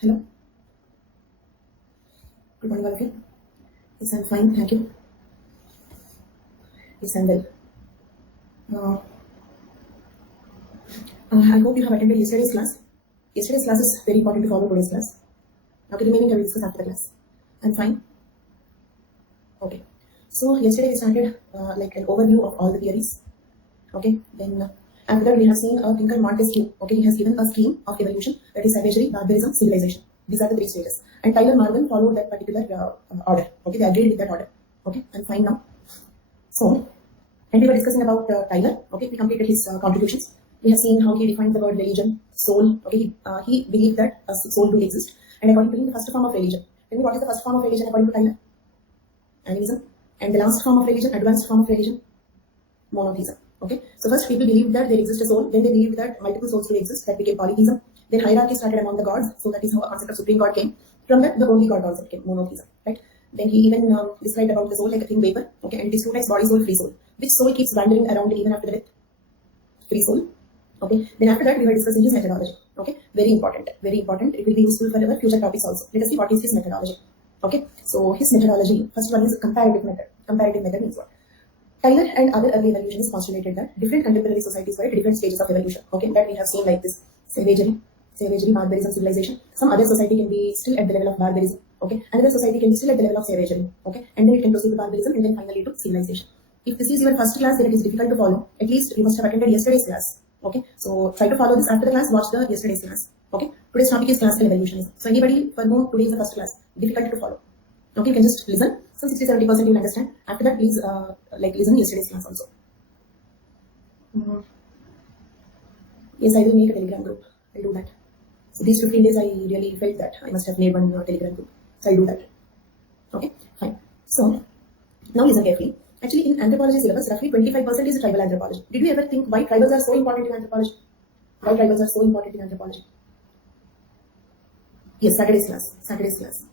Hello. Good morning, all of you. Yes, I'm fine. Thank you. Yes, I'm well. Uh, I hope you have attended yesterday's class. Yesterday's class is very important to follow today's class. Okay, remaining I will discuss after the class. I'm fine. Okay. So yesterday we started like an overview of all the theories. Okay. Then after that we have seen Tinker Montesquieu. Okay, he has given a scheme of evolution, that is savagery, barbarism, civilization. These are the three stages. And Tyler Marvin followed that particular order. Okay, they agreed with that order. Okay, I'm fine now. So, and we were discussing about Tyler. Okay, we completed his contributions. We have seen how he defined the word religion, soul. Okay, he believed that a soul do exist, and according to him, the first form of religion. Tell me, what is the first form of religion according to Tyler? Animism. And the last form of religion, advanced form of religion, monotheism. Okay, so first people believed that there exists a soul, then they believed that multiple souls will exist, that became polytheism. Then hierarchy started among the gods, so that is how a concept of supreme god came. From that, the only god concept came, monotheism. Right? Then he even described about the soul like a thin vapor. Okay, and it is two types: body soul, free soul. Which soul keeps wandering around even after the death? Free soul. Okay. Then after that, we were discussing his methodology. Okay, very important, very important. It will be useful for our future topics also. Let us see what is his methodology. Okay, so his methodology, first one is comparative method. Comparative method means what? Tyler and other early evolutionists postulated that different contemporary societies were at different stages of evolution. Okay, that we have seen like this: savagery, barbarism, civilization. Some other society can be still at the level of barbarism. Okay, another society can be still at the level of savagery. Okay, and then it can proceed to barbarism and then finally to civilization. If this is your first class, then it is difficult to follow. At least you must have attended yesterday's class. Okay, so try to follow this after the class. Watch the yesterday's class. Okay, today's topic is classical evolutionism. So anybody for whom today is the first class, difficult to follow. Okay, you can just listen. So 60-70% you will understand. After that, please listen yesterday's class also. Yes, I will make a Telegram group. I'll do that. So these 15 days, I really felt that I must have made one Telegram group. So I'll do that. Okay, fine. So now listen carefully. Actually, in anthropology syllabus, roughly 25% is tribal anthropology. Did you ever think why tribals are so important in anthropology? Why tribals are so important in anthropology? Yes, Saturday's class. Saturday's class.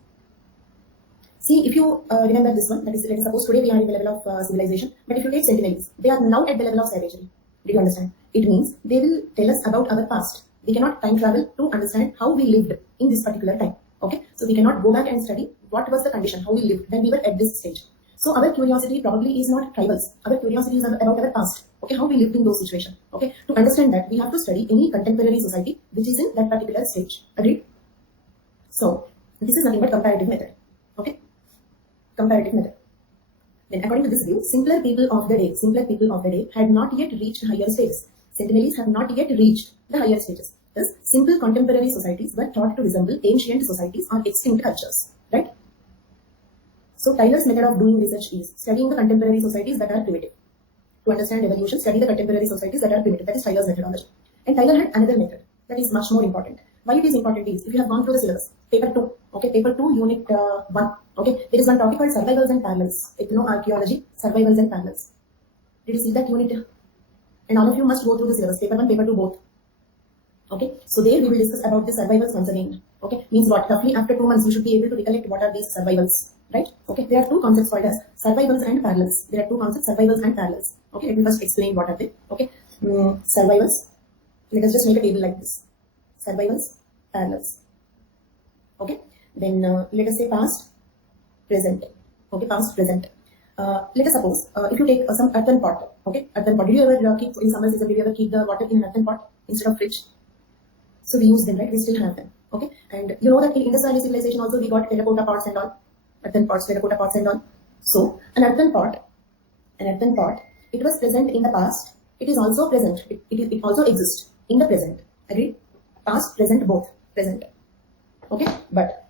See, if you remember this one, that is, let us suppose today we are in the level of civilization, but if you take Sentinels, they are now at the level of savagery. Do you understand? It means they will tell us about our past. We cannot time travel to understand how we lived in this particular time. Okay, so we cannot go back and study what was the condition, how we lived when we were at this stage. So our curiosity probably is not tribals. Our curiosity is about our past. Okay, how we lived in those situations. Okay, to understand that we have to study any contemporary society which is in that particular stage. Agreed? So this is nothing but comparative method. Okay, comparative method. Then according to this view, simpler people of the day had not yet reached higher stages. Sentinels have not yet reached the higher stages. Thus, simple contemporary societies were thought to resemble ancient societies or extinct cultures. Right? So Tyler's method of doing research is studying the contemporary societies that are primitive. To understand evolution, study the contemporary societies that are primitive. That is Tyler's methodology. And Tyler had another method that is much more important. Why it is important is, if you have gone through the syllabus, paper 2, okay, paper 2, unit 1, okay, there is one topic called survivals and parallels, ethno-archaeology, survivals and parallels. Did you see that unit? And all of you must go through the syllabus, paper 1, paper 2 both. Okay, so there we will discuss about the survivals once again. Okay, means what? Roughly after 2 months you should be able to recollect what are these survivals. Right? Okay, there are two concepts called as survivals and parallels. There are two concepts, survivals and parallels. Okay, let me first explain what are they. Okay, survivals. Let us just make a table like this. Survivals, parallels. Okay, then let us say past, present. Okay, past, present. Let us suppose if you take some earthen pot. Okay, earthen pot. Did you ever keep in summer season? Did you ever keep the water in an earthen pot instead of fridge? So we use them, right? We still have them. Okay, and you know that in Indus Valley civilization also we got terracotta pots and all. Earthen pots, terracotta pots and all. So an earthen pot, it was present in the past. It is also present. It also exists in the present. Agreed? Past, present, both present. Okay, but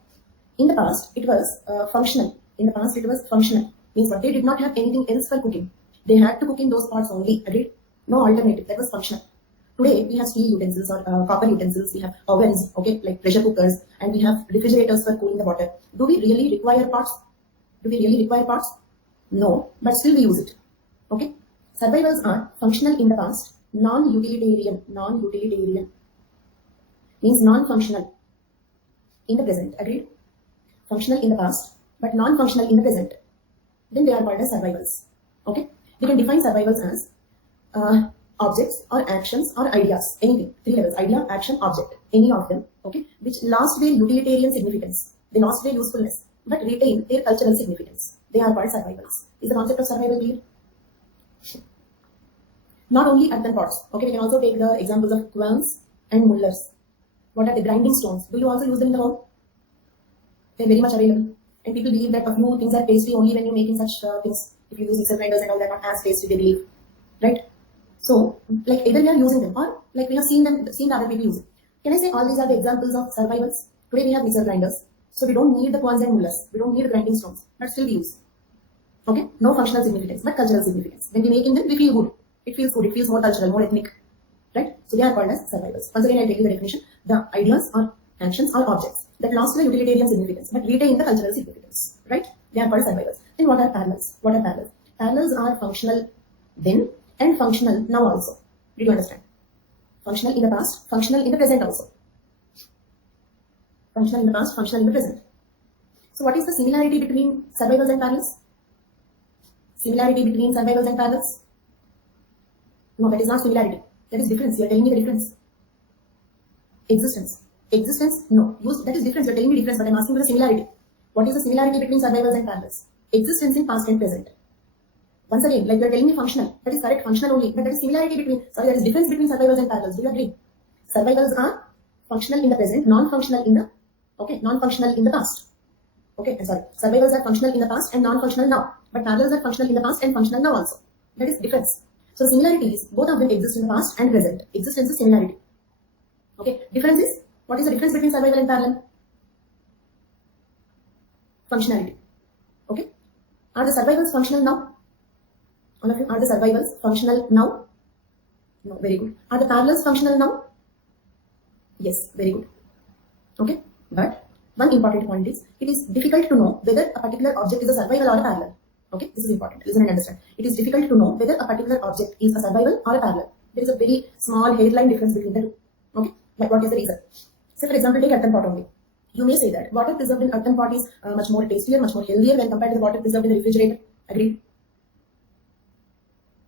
in the past it was functional. In the past it was functional. Means what? They did not have anything else for cooking. They had to cook in those pots only. Agreed? No alternative. That was functional. Today we have steel utensils or copper utensils. We have ovens, okay, like pressure cookers, and we have refrigerators for cooling the water. Do we really require pots? Do we really require pots? No, but still we use it. Okay. Survivals are functional in the past, non-utilitarian means non-functional in the present. Agreed? Functional in the past, but non-functional in the present. Then they are called as survivals. Okay. We can define survivals as objects or actions or ideas, anything, 3 levels, idea, action, object, any of them, okay, which lost their utilitarian significance, they lost their usefulness, but retain their cultural significance. They are called survivals. Is the concept of survival clear? Not only earthen pots, okay, we can also take the examples of querns and mullers. What are the grinding stones? Do you also use them in the home? They're very much available. And people believe that a few things are tasty only when you're making such things. If you use mixer grinders and all that, not as tasty, they believe. Right? So, like either we are using them or like we have seen other people use it. Can I say all these are the examples of survivals? Today we have mixer grinders. So we don't need the querns and mullers. We don't need the grinding stones. But still we use. Okay? No functional significance, but cultural significance. When we make them, we feel good. It feels good. It feels more cultural, more ethnic. Right? So they are called as survivals. Once again, I take you the definition. The ideas or actions or objects that lost their utilitarian significance but retain the cultural significance. Right? They are called survivals. Then what are parallels? What are parallels? Parallels are functional then and functional now also. Did you understand? Functional in the past, functional in the present also. Functional in the past, functional in the present. So what is the similarity between survivals and parallels? Similarity between survivals and parallels? No, that is not similarity. That is difference. You are telling me the difference. Existence. Existence? No. That is difference. You are telling me difference, but I am asking for the similarity. What is the similarity between survivals and parallels? Existence in past and present. Once again, like you are telling me functional. That is correct, functional only. But there is similarity between, sorry, there is difference between survivals and parallels. Do you agree? Survivals are functional in the present, non-functional in the, okay, non-functional in the past. Okay, I'm sorry. Survivals are functional in the past and non-functional now. But parallels are functional in the past and functional now also. That is difference. So similarity is, both of them exist in the past and present. Existence is similarity. Okay, difference is, what is the difference between survival and parallel? Functionality. Okay, are the survivals functional now? All of you, are the survivals functional now? No, very good. Are the parallels functional now? Yes, very good. Okay, but one important point is, it is difficult to know whether a particular object is a survival or a parallel. Okay, this is important. Listen and understand. It is difficult to know whether a particular object is a survival or a parallel. There is a very small hairline difference between the two. Okay, but what is the reason? So, for example, take earthen pot only. You may say that water preserved in earthen pot is much more tastier, much more healthier when compared to the water preserved in the refrigerator. Agreed?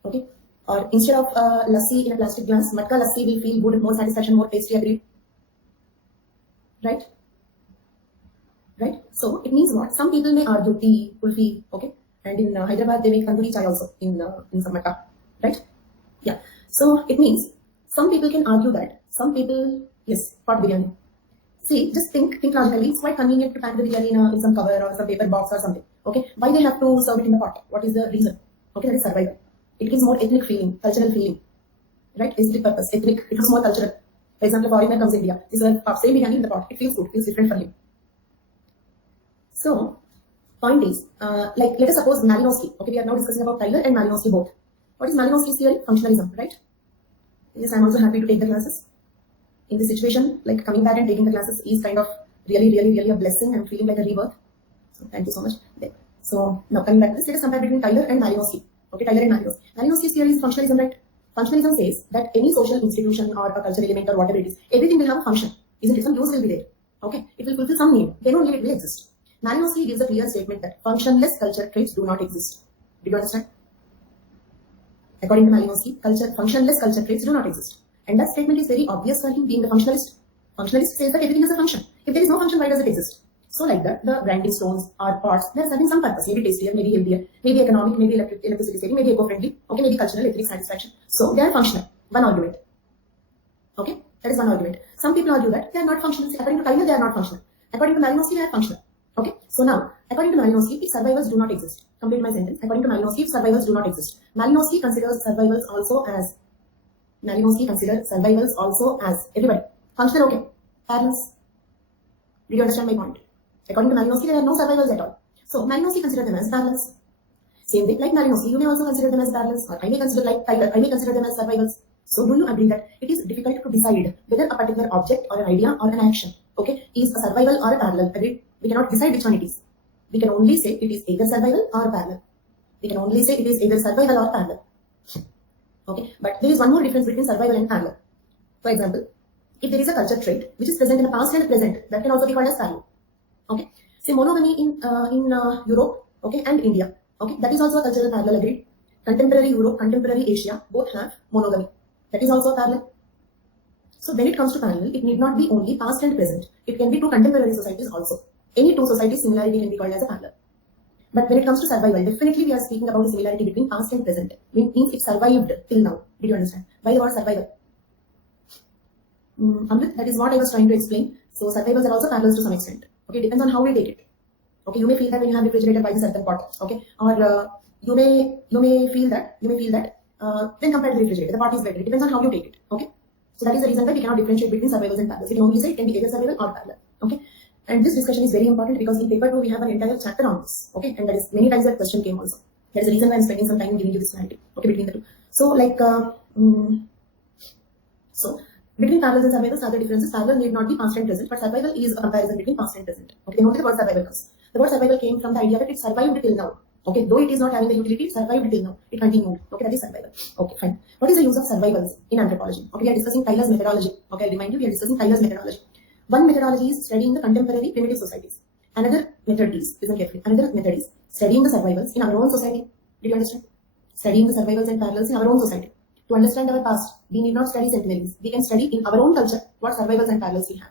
Okay. Or instead of lassi in a plastic glass, matka lassi will feel good, more satisfaction, more tasty. Agreed? Right? Right? So it means what? Some people may argue tea, kulfi, okay? And in Hyderabad they make tandoori chai also in some matka. Right? Yeah. So it means some people can argue that. Some people, yes, pot biryani. See, just think logically. It's quite convenient to pack the biryani in some cover or some paper box or something. Okay? Why they have to serve it in the pot? What is the reason? Okay, that is survival. It gives more ethnic feeling, cultural feeling. Right? Aesthetic purpose, ethnic. It looks more cultural. For example, a foreigner comes to India. This is a same biryani in the pot. It feels good, feels different for him. So, point is, like let us suppose Malinowski. Okay, we are now discussing about Tyler and Malinowski both. What is Malinowski's theory? Functionalism, right? Yes, I'm also happy to take the classes. In this situation, like coming back and taking the classes is kind of really a blessing. I'm feeling like a rebirth. So thank you so much. There. So now coming back to this, let us compare between Tyler and Malinowski. Okay, Tyler and Malinowski. Malinowski's theory is functionalism, right? Functionalism says that any social institution or a cultural element or whatever it is, everything will have a function. Isn't it? Some use will be there. Okay, it will fulfill some need. Then only it will exist. Malinowski gives a clear statement that functionless culture traits do not exist. Did you understand? According to Malinowski, functionless culture traits do not exist. And that statement is very obvious for him being the functionalist. Functionalist says that everything has a function. If there is no function, why does it exist? So like that, the grinding stones or pots, they are serving some purpose. Maybe tastier, maybe healthier, maybe economic, maybe electricity saving, maybe eco-friendly, okay, maybe cultural, ethnic satisfaction. So they are functional. One argument. Okay, that is one argument. Some people argue that they are not functional. According to Tyler, they are not functional. According to Malinowski, they are functional. Okay, so now, according to Malinowski, if survivals do not exist, complete my sentence. According to Malinowski, if survivals do not exist, Malinowski considers survivals also as everybody. Functional, okay. Parallels. Did you understand my point? According to Malinowski, there are no survivals at all. So Malinowski considers them as parallels. Same thing, like Malinowski, you may also consider them as parallels, or I may consider like Tyler, I may consider them as survivals. So do you agree that it is difficult to decide whether a particular object or an idea or an action, okay, is a survival or a parallel? Agreed? We cannot decide which one it is. We can only say it is either survival or parallel. We can only say it is either survival or parallel. Okay, but there is one more difference between survival and parallel. For example, if there is a culture trait which is present in the past and the present, that can also be called as parallel. Okay, say monogamy in Europe, okay, and India. Okay, that is also a cultural parallel. Agreed? Contemporary Europe, contemporary Asia, both have monogamy. That is also parallel. So when it comes to parallel, it need not be only past and present. It can be two contemporary societies also. Any two societies similarity can be called as a parallel. But when it comes to survival, definitely we are speaking about the similarity between past and present. It means it survived till now. Did you understand? Why the word survival? Amrit, that is what I was trying to explain. So survivals are also parallels to some extent. Okay, depends on how we take it. Okay, you may feel that when you have refrigerator, buy a certain pot. Okay, or you may feel that when compared to the refrigerator, the pot is better. It depends on how you take it. Okay, so that is the reason why we cannot differentiate between survivals and parallels. We can only say it can be either survival or parallel. Okay, and this discussion is very important because in paper 2 we have an entire chapter on this. Okay, and that is many times that question came also. That is the reason why I'm spending some time giving you this narrative. Okay, between the two. So between parallels and survivals are the differences. Parallel need not be past and present, but survival is a comparison between past and present. Okay, then only the word survival comes. The word survival came from the idea that it survived till now. Okay, though it is not having the utility, it survived till now. It continued. Okay, that is survival. Okay, fine. What is the use of survivals in anthropology? Okay, we are discussing Tyler's methodology. Okay, I remind you, we are discussing Tyler's methodology. One methodology is studying the contemporary primitive societies. Another method is, listen carefully, another method is studying the survivals in our own society. Did you understand? Studying the survivals and parallels in our own society. To understand our past, we need not study centenaries. We can study in our own culture what survivals and parallels we have.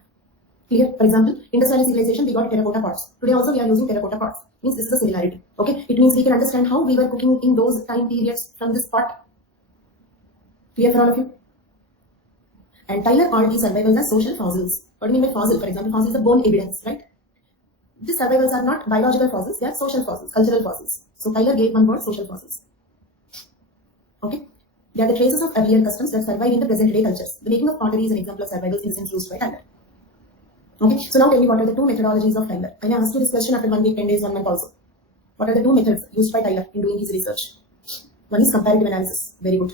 Clear? For example, industrial civilization, we got terracotta pots. Today also we are using terracotta pots. Means this is a similarity. Okay? It means we can understand how we were cooking in those time periods from this pot. Clear for all of you? And Tyler called these survivals as social fossils. What do you mean by fossil? For example, fossil is a bone evidence, right? These survivals are not biological fossils, they are social fossils, cultural fossils. So Tyler gave one word, social fossils. Okay? They are the traces of earlier customs that survive in the present day cultures. The making of pottery is an example of survivals in the sense used by Tyler. Okay, so now tell me what are the two methodologies of Tyler? I may ask you this question after 1 week, 10 days, 1 month also. What are the two methods used by Tyler in doing his research? One is comparative analysis. Very good.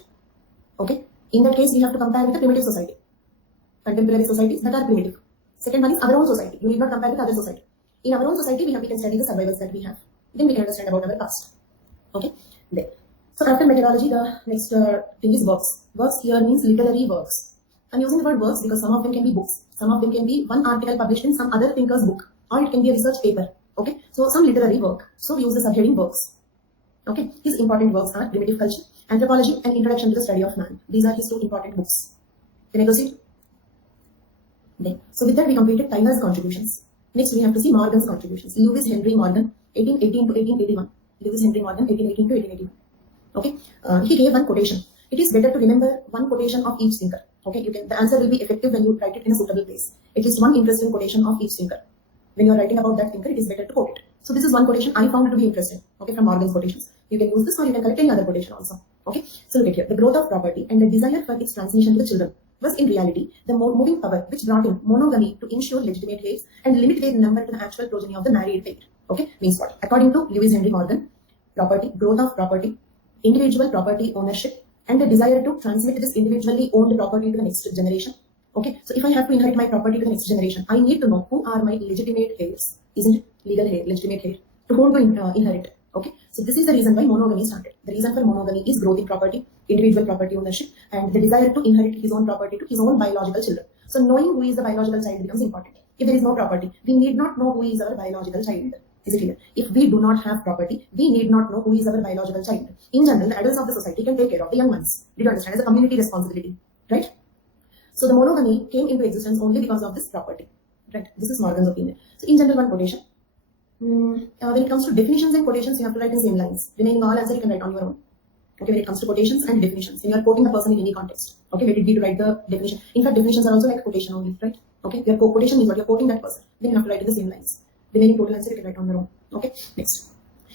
Okay, in that case, we have to compare with the primitive society. Contemporary societies that are primitive. Second one is our own society. You need not compare with other society. In our own society, we can study the survivals that we have. Then we can understand about our past. Okay, there. So after methodology, the next thing is works. Works here means literary works. I'm using the word works because some of them can be books. Some of them can be one article published in some other thinker's book. Or it can be a research paper. Okay, so some literary work. So we use the subheading works. Okay, his important works are Primitive Culture, Anthropology, and Introduction to the Study of Man. These are his two important books. Can I proceed? Then, so with that we completed Tyler's contributions. Next we have to see Morgan's contributions. Lewis Henry Morgan, 1818 to 1881. Lewis Henry Morgan, 1818 to 1881. Okay, he gave one quotation. It is better to remember one quotation of each thinker. Okay, the answer will be effective when you write it in a suitable place. At least one interesting quotation of each thinker. When you are writing about that thinker, it is better to quote it. So this is one quotation I found to be interesting. Okay, from Morgan's quotations. You can use this or you can collect any other quotation also. Okay, so look at here. The growth of property and the desire for its transmission to the children was in reality the more moving power which brought in monogamy to ensure legitimate heirs and limit their number to the actual progeny of the married pair. Okay, means what? According to Lewis Henry Morgan, property, growth of property, individual property ownership, and the desire to transmit this individually owned property to the next generation. Okay, so if I have to inherit my property to the next generation, I need to know who are my legitimate heirs. Isn't it? Legal heir, legitimate heir. To whom to inherit. Okay, so this is the reason why monogamy started. The reason for monogamy is growth in property, individual property ownership, and the desire to inherit his own property to his own biological children. So knowing who is the biological child becomes important. If there is no property, we need not know who is our biological child. Is it clear? If we do not have property, we need not know who is our biological child. In general, the adults of the society can take care of the young ones. Did you understand? As a community responsibility, right? So the monogamy came into existence only because of this property, right? This is Morgan's opinion. So in general, one quotation. When it comes to definitions and quotations, you have to write in same lines. Remaining all answer you can write on your own. Okay, when it comes to quotations and definitions, when you are quoting a person in any context. Okay, let it be to write the definition. In fact, definitions are also like quotation only, right? Okay, your quotation means what you're quoting that person. Then you have to write in the same lines. Remaining total answer you can write on your own. Okay, next.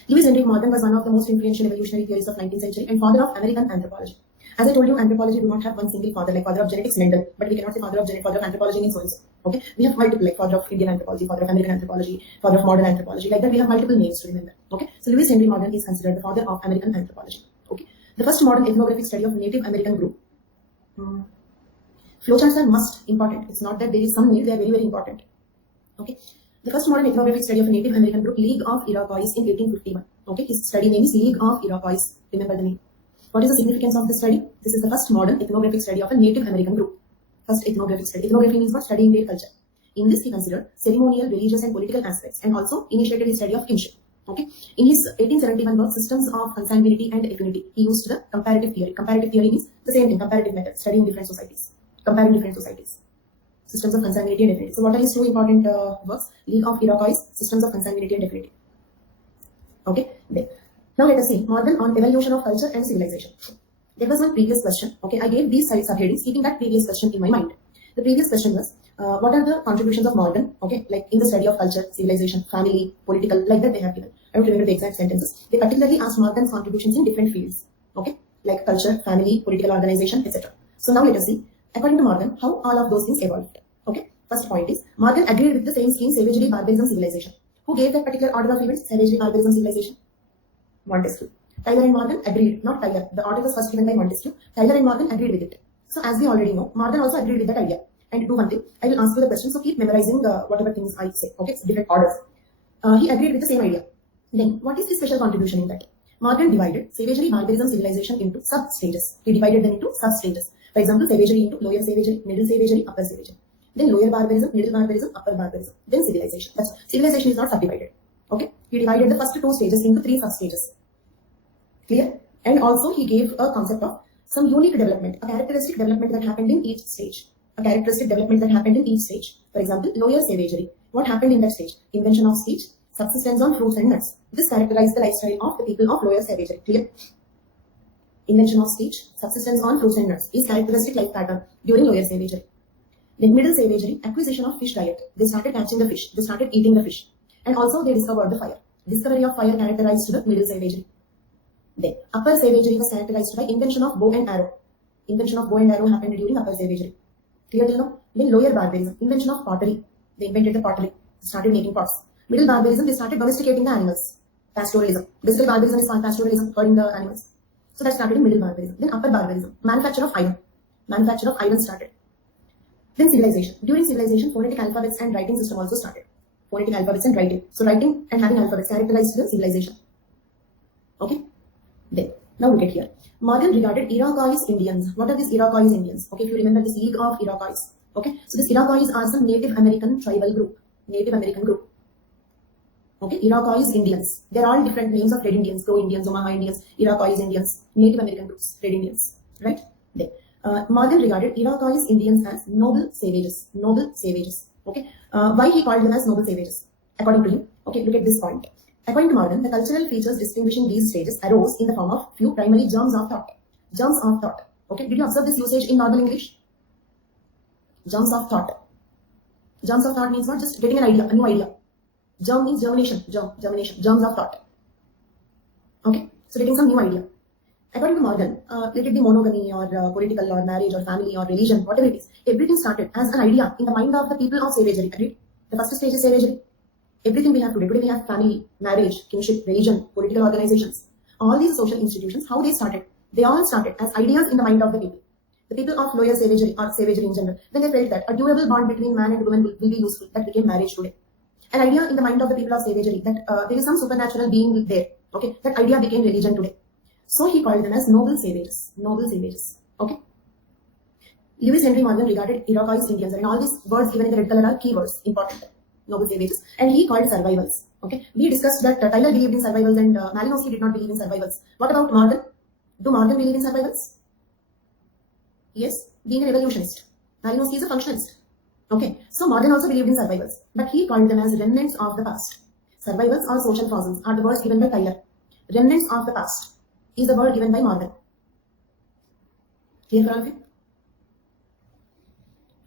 Lewis Henry Morgan was one of the most influential evolutionary theorists of 19th century and father of American anthropology. As I told you, anthropology do not have one single father, like father of genetics, Mendel, but we cannot say father of anthropology means so and so. Okay, we have multiple, like father of Indian anthropology, father of American anthropology, father of modern anthropology, like that we have multiple names to remember. Okay, so Lewis Henry Morgan is considered the father of American anthropology. Okay, the first modern ethnographic study of Native American group. Flowcharts are must important. It's not that there is some need; they are very, very important. Okay, the first modern ethnographic study of Native American group, League of Iroquois, in 1851. Okay, his study name is League of Iroquois. Remember the name. What is the significance of this study? This is the first modern ethnographic study of a Native American group. First ethnographic study. Ethnography means what? Studying their culture. In this, he considered ceremonial, religious, and political aspects, and also initiated his study of kinship. Okay, in his 1871 work, Systems of Consanguinity and Affinity, he used the comparative theory. Comparative theory means the same thing, comparative method, studying different societies, comparing different societies. Systems of Consanguinity and Affinity. So what are his two important works? League of Iroquois, Systems of Consanguinity and Affinity. Okay, there. Now let us see Morgan on evolution of culture and civilization. There was one previous question. Okay, I gave these subheadings keeping that previous question in my mind. The previous question was, what are the contributions of Morgan? Okay, like in the study of culture, civilization, family, political, like that they have given. I don't remember the exact sentences. They particularly asked Morgan's contributions in different fields. Okay, like culture, family, political organization, etc. So now let us see, according to Morgan, how all of those things evolved. Okay, first point is, Morgan agreed with the same scheme, savagery, barbarism, civilization. Who gave that particular order of events, savagery, barbarism, civilization? Montesquieu. Tyler and Morgan agreed, not Tyler. The order was first given by Montesquieu. Tyler and Morgan agreed with it. So as we already know, Morgan also agreed with that idea. And do one thing, I will ask you the question, so keep memorizing whatever things I say. Okay, it's different orders. He agreed with the same idea. Then, what is his special contribution in that? Morgan divided savagery, barbarism, civilization into sub-stages. He divided them into sub-stages. For example, savagery into lower savagery, middle savagery, upper savagery. Then lower barbarism, middle barbarism, upper barbarism. Then civilization. That's civilization is not subdivided. Okay, he divided the first two stages into three sub-stages. Clear? And also he gave a concept of some unique development, a characteristic development that happened in each stage. A characteristic development that happened in each stage. For example, lower savagery. What happened in that stage? Invention of speech, subsistence on fruits and nuts. This characterized the lifestyle of the people of lower savagery. Clear? Invention of speech, subsistence on fruits and nuts is characteristic life pattern during lower savagery. Then middle savagery, acquisition of fish diet. They started catching the fish. They started eating the fish. And also they discovered the fire. Discovery of fire characterized the middle savagery. Then upper savagery was characterized by invention of bow and arrow. Invention of bow and arrow happened during upper savagery. Clear till now? Then lower barbarism, invention of pottery. They invented the pottery, started making pots. Middle barbarism, they started domesticating the animals. Pastoralism. Basically barbarism is called pastoralism, herding the animals. So that started in middle barbarism. Then upper barbarism, manufacture of iron. Manufacture of iron started. Then civilization. During civilization, phonetic alphabets and writing system also started. Phonetic alphabets and writing. So writing and having alphabets characterized the civilization. Okay? Then, now look at here. Morgan regarded Iroquois Indians. What are these Iroquois Indians? Okay, if you remember this League of Iroquois. Okay, so these Iroquois are some Native American tribal group. Native American group. Okay, Iroquois Indians. They're all different names of Red Indians, Crow Indians, Omaha Indians, Iroquois Indians, Native American groups, Red Indians. Right? Then, Morgan regarded Iroquois Indians as noble savages. Noble savages. Okay, why he called them as noble savages? According to him. Okay, look at this point. According to Morgan, the cultural features distinguishing these stages arose in the form of few primary germs of thought. Germs of thought. Okay, did you observe this usage in normal English? Germs of thought. Germs of thought means what? Just getting an idea, a new idea. Germ means germination. Germination. Germs of thought. Okay, so getting some new idea. According to Morgan, let it be monogamy or political or marriage or family or religion, whatever it is, everything started as an idea in the mind of the people of savagery. Agreed? The first stage is savagery. Everything we have today. Today we have family, marriage, kinship, religion, political organizations. All these social institutions, how they started? They all started as ideas in the mind of the people. The people of lower savagery or savagery in general. Then they felt that a durable bond between man and woman will be useful. That became marriage today. An idea in the mind of the people of savagery that there is some supernatural being there. Okay, that idea became religion today. So he called them as noble savages. Noble savages. Okay. Lewis Henry Morgan regarded Iroquois Indians, and all these words given in the red color are keywords, important. Noble savages, and he called survivals. Okay, we discussed that Tyler believed in survivals and Malinowski did not believe in survivals. What about Morgan? Do Morgan believe in survivals? Yes, being an evolutionist. Malinowski is a functionalist. Okay, so Morgan also believed in survivals, but he called them as remnants of the past. Survivals or social fossils are the words given by Tyler. Remnants of the past is the word given by Morgan. Clear for all of you?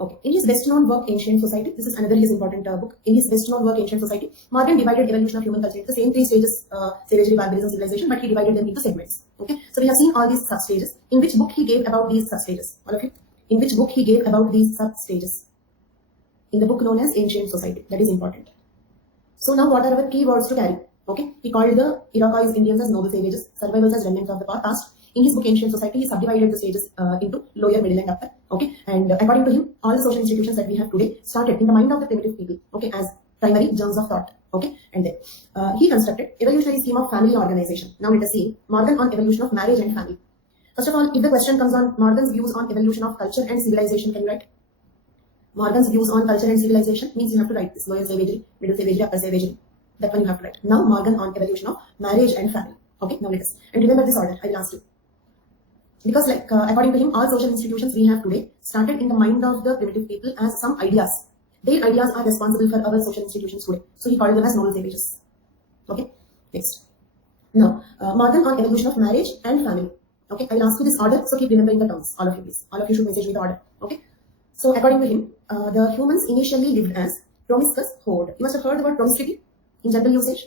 Okay. In his best-known work, Ancient Society, this is another his important book. In his best-known work, Ancient Society, Morgan divided evolution of human culture into the same three stages, savagery, barbarism, civilization, but he divided them into segments. Okay. So we have seen all these sub-stages. In which book he gave about these sub-stages? All of you? In which book he gave about these sub-stages? In the book known as Ancient Society. That is important. So now what are our key words to carry? Okay. He called the Iroquois Indians as noble savages, survivals as remnants of the past. In his book Ancient Society, he subdivided the stages into lower, middle and upper. Okay, and according to him, all the social institutions that we have today started in the mind of the primitive people. Okay, as primary germs of thought. Okay, and then he constructed evolutionary scheme of family organization. Now let us see Morgan on evolution of marriage and family. First of all, if the question comes on Morgan's views on evolution of culture and civilization, can you write? Morgan's views on culture and civilization means you have to write this: lower savagery, middle savagery, upper savagery. That one you have to write. Now Morgan on evolution of marriage and family. Okay, now let us. And remember this order, I will ask you. Because according to him, all social institutions we have today started in the mind of the primitive people as some ideas. Their ideas are responsible for our social institutions today. So he called them as noble savages. Okay, next. Now, Morgan on evolution of marriage and family. Okay, I will ask you this order, so keep remembering the terms, all of you please. All of you should message me the order. Okay. So according to him, the humans initially lived as promiscuous horde. You must have heard about promiscuity in general usage.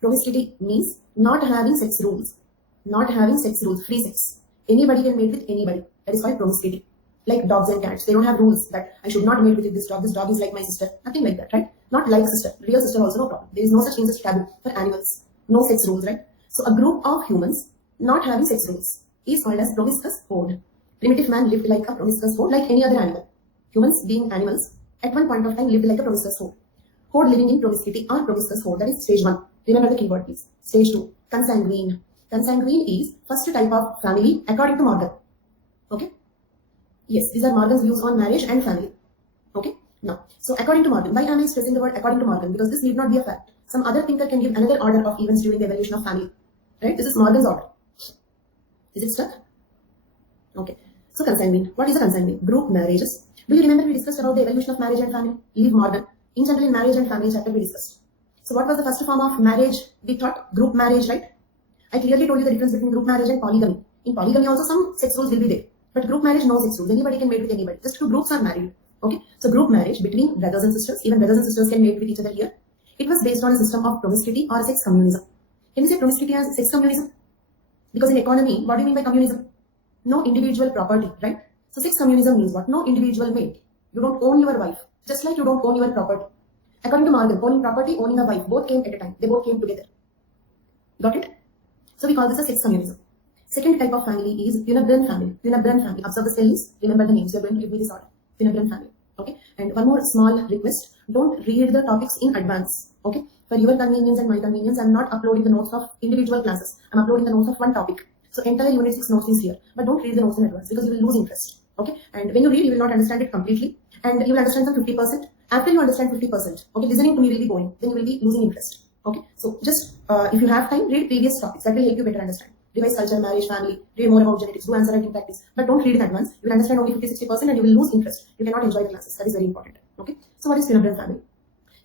Promiscuity means not having sex rules. Not having sex rules, free sex. Anybody can mate with anybody. That is called promiscuity. Like dogs and cats, they don't have rules that I should not mate with this dog is like my sister. Nothing like that, right? Not like sister. Real sister also no problem. There is no such thing as taboo for animals. No sex rules, right? So a group of humans not having sex rules is called as promiscuous horde. Primitive man lived like a promiscuous horde, like any other animal. Humans, being animals, at one point of time lived like a promiscuous horde. Horde living in promiscuity or promiscuous horde. That is stage 1. Remember the keyword, please. Stage 2. Consanguine. Consanguine is first type of family according to Morgan. Okay? Yes, these are Morgan's views on marriage and family. Okay? Now, so according to Morgan, why am I stressing the word according to Morgan? Because this need not be a fact. Some other thinker can give another order of events during the evolution of family. Right? This is Morgan's order. Is it stuck? Okay. So consanguine. What is a consanguine? Group marriages. Do you remember we discussed about the evolution of marriage and family? Leave Morgan. In general, in marriage and family chapter we discussed. So what was the first form of marriage? We thought group marriage, right? I clearly told you the difference between group marriage and polygamy. In polygamy also some sex rules will be there. But group marriage, no sex rules. Anybody can mate with anybody. Just 2 groups are married. Okay. So group marriage between brothers and sisters. Even brothers and sisters can mate with each other here. It was based on a system of promiscuity or sex communism. Can you say promiscuity as sex communism? Because in economy, what do you mean by communism? No individual property, right? So sex communism means what? No individual mate. You don't own your wife. Just like you don't own your property. According to Morgan, owning property, owning a wife, both came at a time. They both came together. Got it? So we call this a sex communism. Second type of family is Punabran family. Punabran family. Observe the spellings. Remember the names. You are going to give me this order. Punabran family. Okay. And one more small request. Don't read the topics in advance. Okay. For your convenience and my convenience, I am not uploading the notes of individual classes. I am uploading the notes of one topic. So entire unit 6 notes is here. But don't read the notes in advance because you will lose interest. Okay. And when you read, you will not understand it completely. And you will understand some 50%. After you understand 50%, okay, listening to me will be boring. Then you will be losing interest. Okay. So just if you have time, read previous topics. That will help you better understand. Revise culture, marriage, family, read more about genetics, do answer writing practice. But don't read in advance. You will understand only 50-60% and you will lose interest. You cannot enjoy the classes. That is very important. Okay. So what is Punabran family?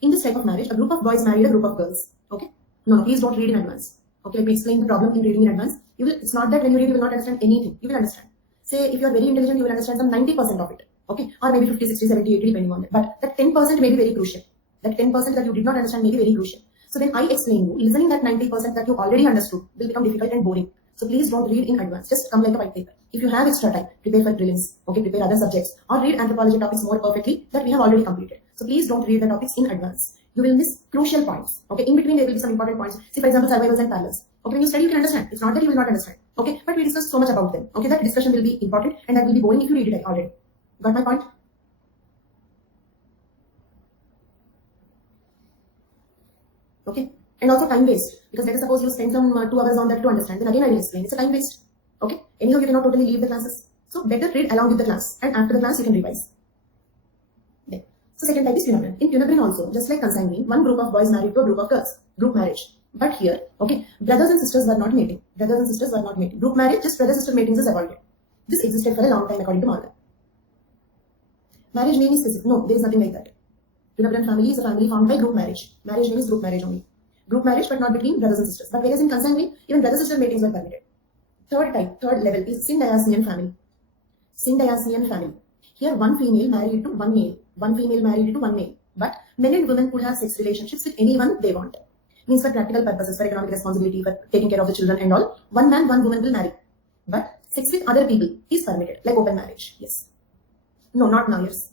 In this type of marriage, a group of boys married a group of girls. Okay. No, please don't read in advance. Okay, let me explain the problem in reading in advance. It's not that when you read, you will not understand anything. You will understand. Say, if you are very intelligent, you will understand some 90% of it. Okay. Or maybe 50, 60, 70, 80, depending on it. But that 10% may be very crucial. That 10% that you did not understand may be very crucial. So then I explain you, listening that 90% that you already understood will become difficult and boring. So please don't read in advance. Just come like a white paper. If you have extra time, prepare for prelims. Okay, prepare other subjects. Or read anthropology topics more perfectly that we have already completed. So please don't read the topics in advance. You will miss crucial points. Okay, in between there will be some important points. See, for example, survivals and parallels. Okay, when you study, you can understand. It's not that you will not understand. Okay, but we discussed so much about them. Okay, that discussion will be important and that will be boring if you read it already. Got my point? Okay, and also time waste. Because let us suppose you spend some 2 hours on that to understand. Then again I will explain. It's a time waste. Okay, anyhow you cannot totally leave the classes. So better read along with the class. And after the class you can revise. Then. So second type is Punabran. In Punabran also, just like consanguine, one group of boys married to a group of girls. Group marriage. But here, okay, brothers and sisters were not mating. Brothers and sisters were not mating. Group marriage, just brother-sister matings is avoided. This existed for a long time according to Morgan. Marriage name is specific. No, there is nothing like that. Punabran family is a family formed by group marriage. Marriage name is group marriage only. Group marriage but not between brothers and sisters. But whereas in consanguine, even brother-sister matings were permitted. Third type, third level is Syndiasian family. Syndiasian family. Here one female married to one male. One female married to one male. But men and women could have sex relationships with anyone they want. Means for practical purposes, for economic responsibility, for taking care of the children and all, one man, one woman will marry. But sex with other people is permitted, like open marriage. Yes. No, not now, yes.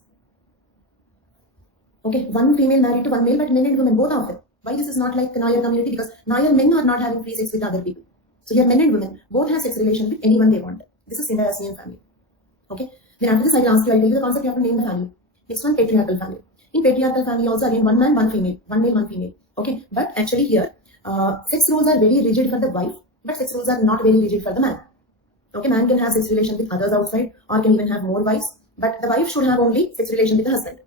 Okay, one female married to one male, but men and women, both of them. Why this is not like the Nayar community? Because Nayar men are not having free sex with other people. So here men and women both have sex relation with anyone they want. This is Syndiasian family. Okay. Then after this I will ask you, I will tell you the concept, you have to name the family. Next one, patriarchal family. In patriarchal family also again one man, one female. One male, one female. Okay. But actually here, sex rules are very rigid for the wife, but sex rules are not very rigid for the man. Okay. Man can have sex relation with others outside or can even have more wives. But the wife should have only sex relation with the husband.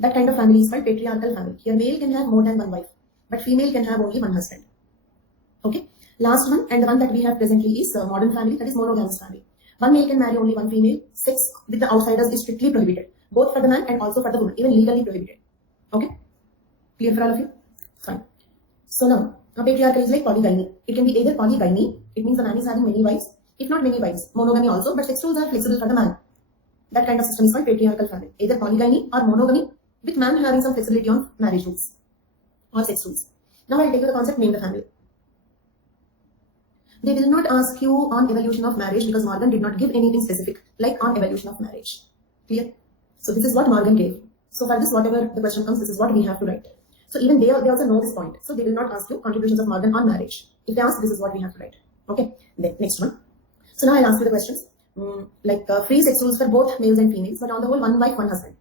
That kind of family is called patriarchal family. Here male can have more than one wife. but female can have only one husband. Okay. Last one, and the one that we have presently is modern family, that is monogamous family. One male can marry only one female. Sex with the outsiders is strictly prohibited, both for the man and also for the woman, even legally prohibited. Okay. Clear for all of you? Fine. So now, patriarchal is like polygyny. It can be either polygyny, it means the man is having many wives, if not many wives, monogamy also, but sex rules are flexible for the man. That kind of system is called patriarchal family. Either polygamy or monogamy, with man having some flexibility on marriage rules or sex rules. Now I'll take you the concept, name the family. They will not ask you on evolution of marriage because Morgan did not give anything specific like on evolution of marriage. Clear? So this is what Morgan gave. So for this, whatever the question comes, this is what we have to write. So even they also know this point. So they will not ask you contributions of Morgan on marriage. If they ask, this is what we have to write. Okay. Then next one. So now I'll ask you the questions. Free sex rules for both males and females, but on the whole, one wife, one husband.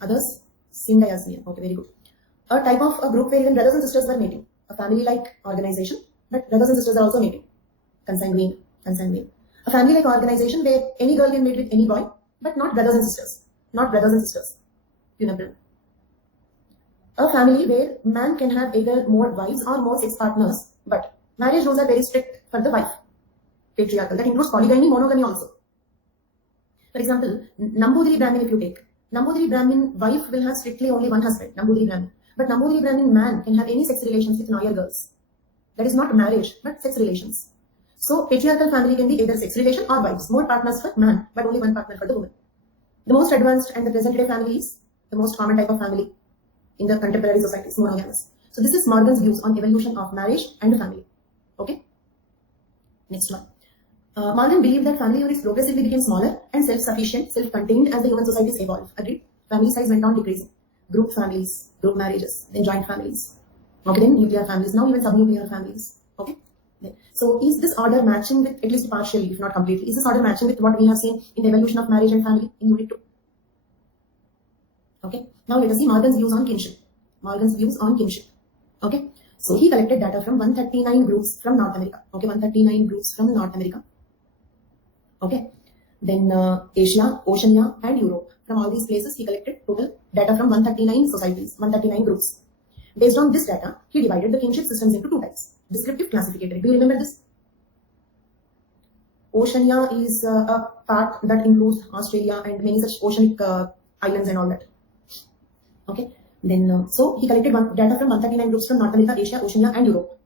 Others? Same diaspora. Okay, very good. A type of a group where even brothers and sisters were mating. A family-like organization, but brothers and sisters are also mating. Consanguine. A family-like organization where any girl can mate with any boy, but not brothers and sisters. Not brothers and sisters. A family where man can have either more wives or more sex partners, but marriage rules are very strict for the wife. Patriarchal. That includes polygamy, monogamy also. For example, Nambudiri Brahmin, if you take, Nambudiri Brahmin wife will have strictly only one husband, Nambudiri Brahmin. But Nambudiri Brahmin man can have any sex relations with Nair girls. That is not marriage, but sex relations. So patriarchal family can be either sex relation or wives, more partners for man, but only one partner for the woman. The most advanced and the present day family is the most common type of family in the contemporary society is monogamous. So this is Morgan's views on evolution of marriage and family. Okay. Next one. Morgan believed that family units progressively became smaller and self-sufficient, self-contained as the human societies evolved. Agreed? Family size went on decreasing. Group families, group marriages, then joint families. Okay, then nuclear families, now even subnuclear families. Okay. So is this order matching with, at least partially, if not completely, is this order matching with what we have seen in the evolution of marriage and family in Unit 2? Okay. Now let us see Morgan's views on kinship. Morgan's views on kinship. Okay. So he collected data from 139 groups from North America. Okay, 139 groups from North America. Okay. Then Asia, Oceania, and Europe. From all these places, he collected total data from 139 societies, 139 groups. Based on this data, he divided the kinship systems into two types. Descriptive, classificatory. Do you remember this? Oceania is a part that includes Australia and many such oceanic islands and all that. Okay. Then, so he collected data from 139 groups from North America, Asia, Oceania, and Europe.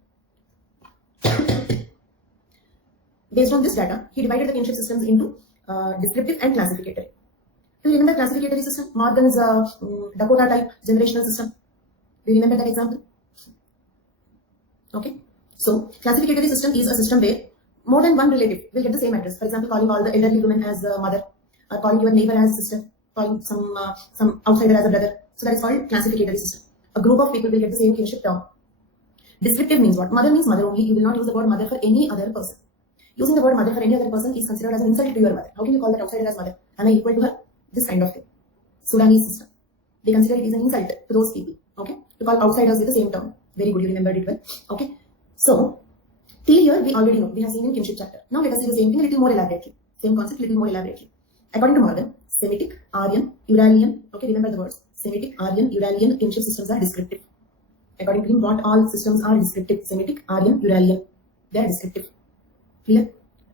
Based on this data, he divided the kinship systems into descriptive and classificatory. Do you remember classificatory system? Morgan's Dakota type generational system. Do you remember that example? Okay. So classificatory system is a system where more than one relative will get the same address. For example, calling all the elderly women as mother, or calling your neighbor as sister, calling some outsider as a brother. So that is called classificatory system. A group of people will get the same kinship term. Descriptive means what? Mother means mother only. You will not use the word mother for any other person. Using the word mother for any other person is considered as an insult to your mother. How can you call that outsider as mother? Am I equal to her? This kind of thing. Sudanese system. They consider it is an insult to those people. Okay? To call outsiders with the same term. Very good, you remembered it well. Okay? So, till here we already know. We have seen in kinship chapter. Now let us see the same thing a little more elaborately. Same concept, little more elaborately. According to Morgan, Semitic, Aryan, Uralian, okay, remember the words. Semitic, Aryan, Uralian kinship systems are descriptive. According to him, what all systems are descriptive? Semitic, Aryan, Uralian. They are descriptive. Clear?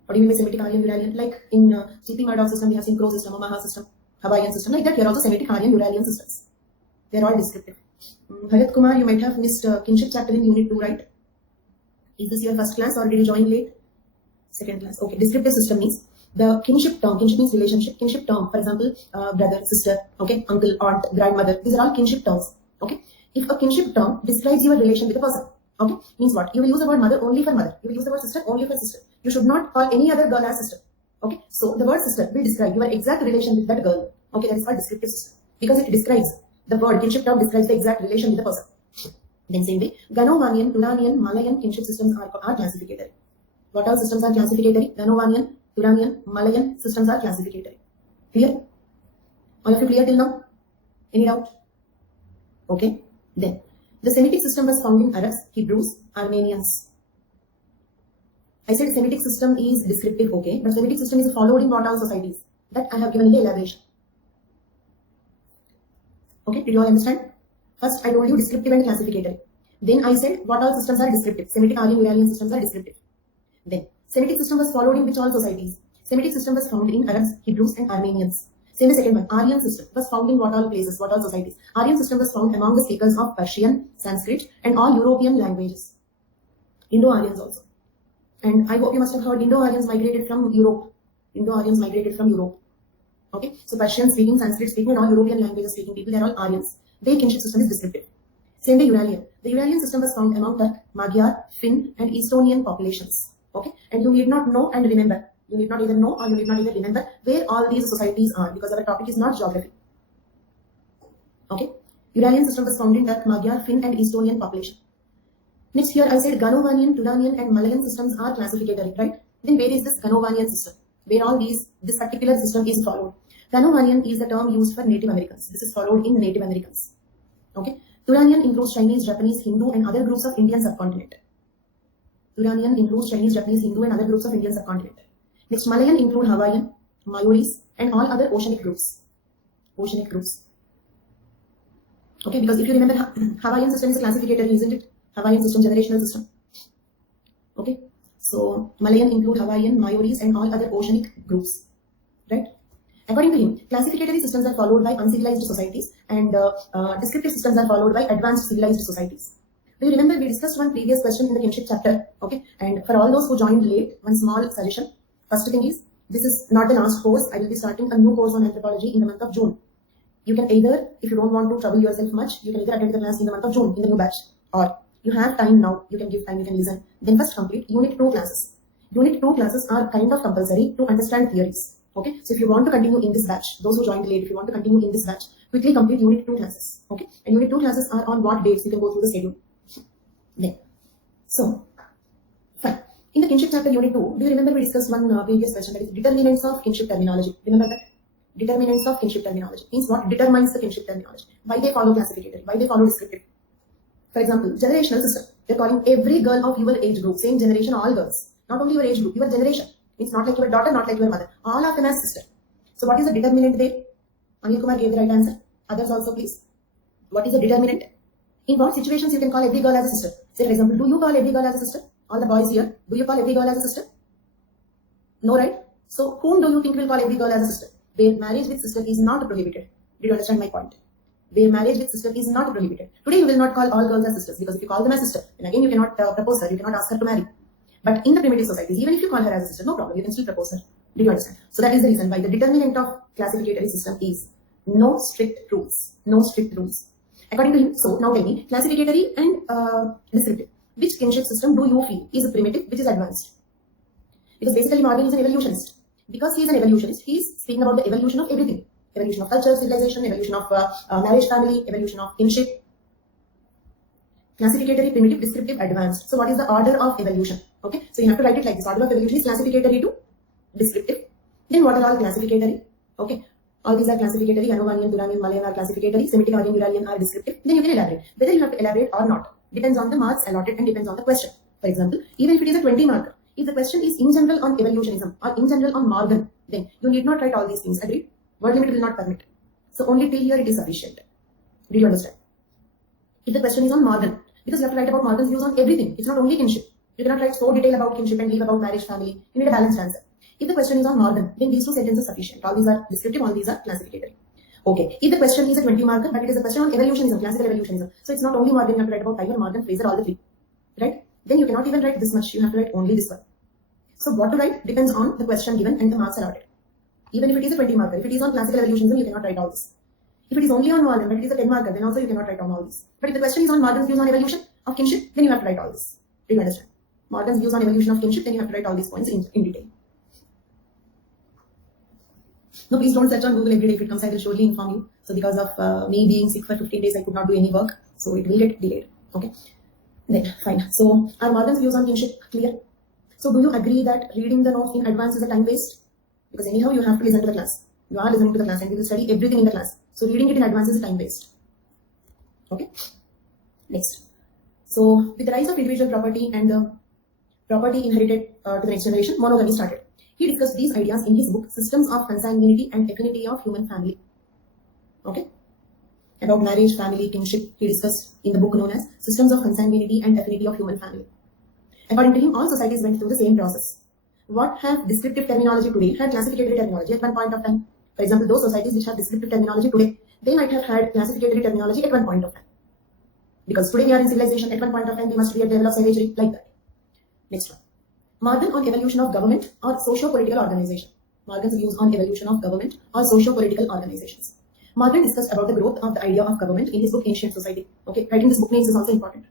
What do you mean by Semitic, Aryan, Uralian? Like in GP Murdoch system, we have seen Crow system, Omaha system, Hawaiian system. Like that, here also Semitic, Aryan, Uralian systems. They are all descriptive. Bharat Kumar, you might have missed kinship chapter in Unit 2, right? Is this your first class or did you join late? Second class. Okay. Descriptive system means the kinship term. Kinship means relationship. Kinship term, for example, brother, sister, okay, uncle, aunt, grandmother. These are all kinship terms. Okay. If a kinship term describes your relation with a person, okay, means what? You will use the word mother only for mother. You will use the word sister only for sister. You should not call any other girl as sister. Okay. So the word sister will describe your exact relation with that girl. Okay, that is called descriptive system because it describes the word kinship term describes the exact relation with the person. Then same way, Ganovanian, Turanian, Malayan kinship systems are classificatory. What all systems are classificatory? Ganovanian, Turanian, Malayan systems are classificatory. Clear? All of you clear till now? Any doubt? Okay. Then, the Semitic system was found in Arabs, Hebrews, Armenians. I said Semitic system is descriptive, okay, but Semitic system is followed in what all societies? That I have given the elaboration. Okay, did you all understand? First, I told you descriptive and classificatory. Then I said what all systems are descriptive. Semitic, Aryan, Uralian systems are descriptive. Then, Semitic system was followed in which all societies? Semitic system was found in Arabs, Hebrews, and Armenians. Same the second one. Aryan system was found in what all places, what all societies? Aryan system was found among the speakers of Persian, Sanskrit, and all European languages. Indo-Aryans also. And I hope you must have heard Indo-Aryans migrated from Europe. Indo-Aryans migrated from Europe. Okay, so Persian speaking, Sanskrit speaking, and all European languages speaking people, they are all Aryans. Their kinship system is descriptive. Same the Uralian. The Uralian system was found among Turk, Magyar, Finn, and Estonian populations. Okay, and you need not know and remember. You need not either know or you need not either remember where all these societies are, because our topic is not geography. Okay, Uralian system was found in Turk, Magyar, Finn, and Estonian population. Next here I said Ganovanian, Turanian, and Malayan systems are classificatory, right? Then where is this Ganovanian system? Where all this particular system is followed? Ganovanian is the term used for Native Americans. This is followed in Native Americans. Okay. Turanian includes Chinese, Japanese, Hindu, and other groups of Indian subcontinent. Turanian includes Chinese, Japanese, Hindu, and other groups of Indian subcontinent. Next, Malayan include Hawaiian, Maoris, and all other oceanic groups. Oceanic groups. Okay, because if you remember, Hawaiian system is a classificatory, isn't it? Hawaiian system, generational system. Okay, so Malayan include Hawaiian, Maoris, and all other oceanic groups. Right? According to him, classificatory systems are followed by uncivilized societies, and descriptive systems are followed by advanced civilized societies. Do you remember we discussed one previous question in the kinship chapter? Okay, and for all those who joined late, one small suggestion. First thing is, this is not the last course. I will be starting a new course on anthropology in the month of June. You can either, if you don't want to trouble yourself much, you can either attend the class in the month of June in the new batch, or you have time now, you can give time, you can listen. Then first complete Unit 2 classes. Unit 2 classes are kind of compulsory to understand theories. Okay, so if you want to continue in this batch, those who joined late, if you want to continue in this batch, quickly complete Unit 2 classes. Okay, and Unit 2 classes are on what dates? You can go through the schedule. Then, so, fine. In the kinship chapter Unit 2, do you remember we discussed one previous question, that is determinants of kinship terminology. Remember that? Determinants of kinship terminology means what determines the kinship terminology. Why they follow classificatory, why they follow descriptive. For example, generational system. They're calling every girl of your age group, same generation, all girls. Not only your age group, your generation. It's not like your daughter, not like your mother. All of them as sister. So what is the determinant there? Anil Kumar gave the right answer. Others also, please. What is the determinant? In what situations you can call every girl as a sister? Say, for example, do you call every girl as a sister? All the boys here, do you call every girl as a sister? No, right? So whom do you think will call every girl as a sister? Where marriage with sister is not prohibited. Did you understand my point? Where marriage with sister is not prohibited. Today you will not call all girls as sisters, because if you call them as sister, then again you cannot propose her, you cannot ask her to marry. But in the primitive societies, even if you call her as a sister, no problem, you can still propose her. Do you understand? So that is the reason why the determinant of classificatory system is no strict rules. No strict rules. According to him, so now tell me, classificatory and descriptive. Which kinship system do you feel is primitive, which is advanced? Because basically Morgan is an evolutionist. Because he is an evolutionist, he is speaking about the evolution of everything. Evolution of culture, civilization, evolution of marriage family, evolution of kinship. Classificatory, primitive, descriptive, advanced. So what is the order of evolution? Okay, so you have to write it like this. Order of evolution is classificatory to descriptive. Then what are all classificatory? Okay, all these are classificatory. Ganovanian, Turanian, Malayan are classificatory. Semitic, Aryan, Uralian are descriptive. Then you can elaborate. Whether you have to elaborate or not depends on the marks allotted and depends on the question. For example, even if it is a 20 marker, if the question is in general on evolutionism or in general on Morgan, then you need not write all these things. Agreed? Word limit will not permit. So only till here it is sufficient. Did you understand? If the question is on Morgan, because you have to write about Morgan's views on everything. It's not only kinship. You cannot write so detail about kinship and leave about marriage family. You need a balanced answer. If the question is on Morgan, then these two sentences are sufficient. All these are descriptive, all these are classificatory. Okay. If the question is a 20 marker, but it is a question on evolutionism, classical evolutionism. So it's not only Morgan, you have to write about Tiger, Morgan, Fraser, all the three. Right? Then you cannot even write this much. You have to write only this one. So what to write depends on the question given and the marks allotted. Even if it is a 20 marker, if it is on classical evolutionism, you cannot write all this. If it is only on Morgan, but it is a 10 marker, then also you cannot write down all this. But if the question is on Morgan's views on evolution of kinship, then you have to write all this. Do you understand? Morgan's views on evolution of kinship, then you have to write all these points in detail. No, please don't search on Google every day. If it comes, I will surely inform you. So because of me being sick for 15 days, I could not do any work. So it will get delayed. Okay. Then, fine. So are Morgan's views on kinship clear? So do you agree that reading the notes in advance is a time waste? Because anyhow, you have to listen to the class. You are listening to the class and you will study everything in the class. So reading it in advance is a time waste. Okay. Next. So with the rise of individual property and the property inherited to the next generation, monogamy started. He discussed these ideas in his book, Systems of Consanguinity and Affinity of Human Family. Okay. About marriage, family, kinship, he discussed in the book known as Systems of Consanguinity and Affinity of Human Family. According to him, all societies went through the same process. What have descriptive terminology today had classificatory terminology at one point of time. For example, those societies which have descriptive terminology today, they might have had classificatory terminology at one point of time. Because today we are in civilization, at one point of time we must be at the level of savagery, like that. Next one. Morgan on evolution of government or socio-political organization. Morgan's views on evolution of government or socio-political organizations. Morgan discussed about the growth of the idea of government in his book Ancient Society. Okay, writing this book names is also important.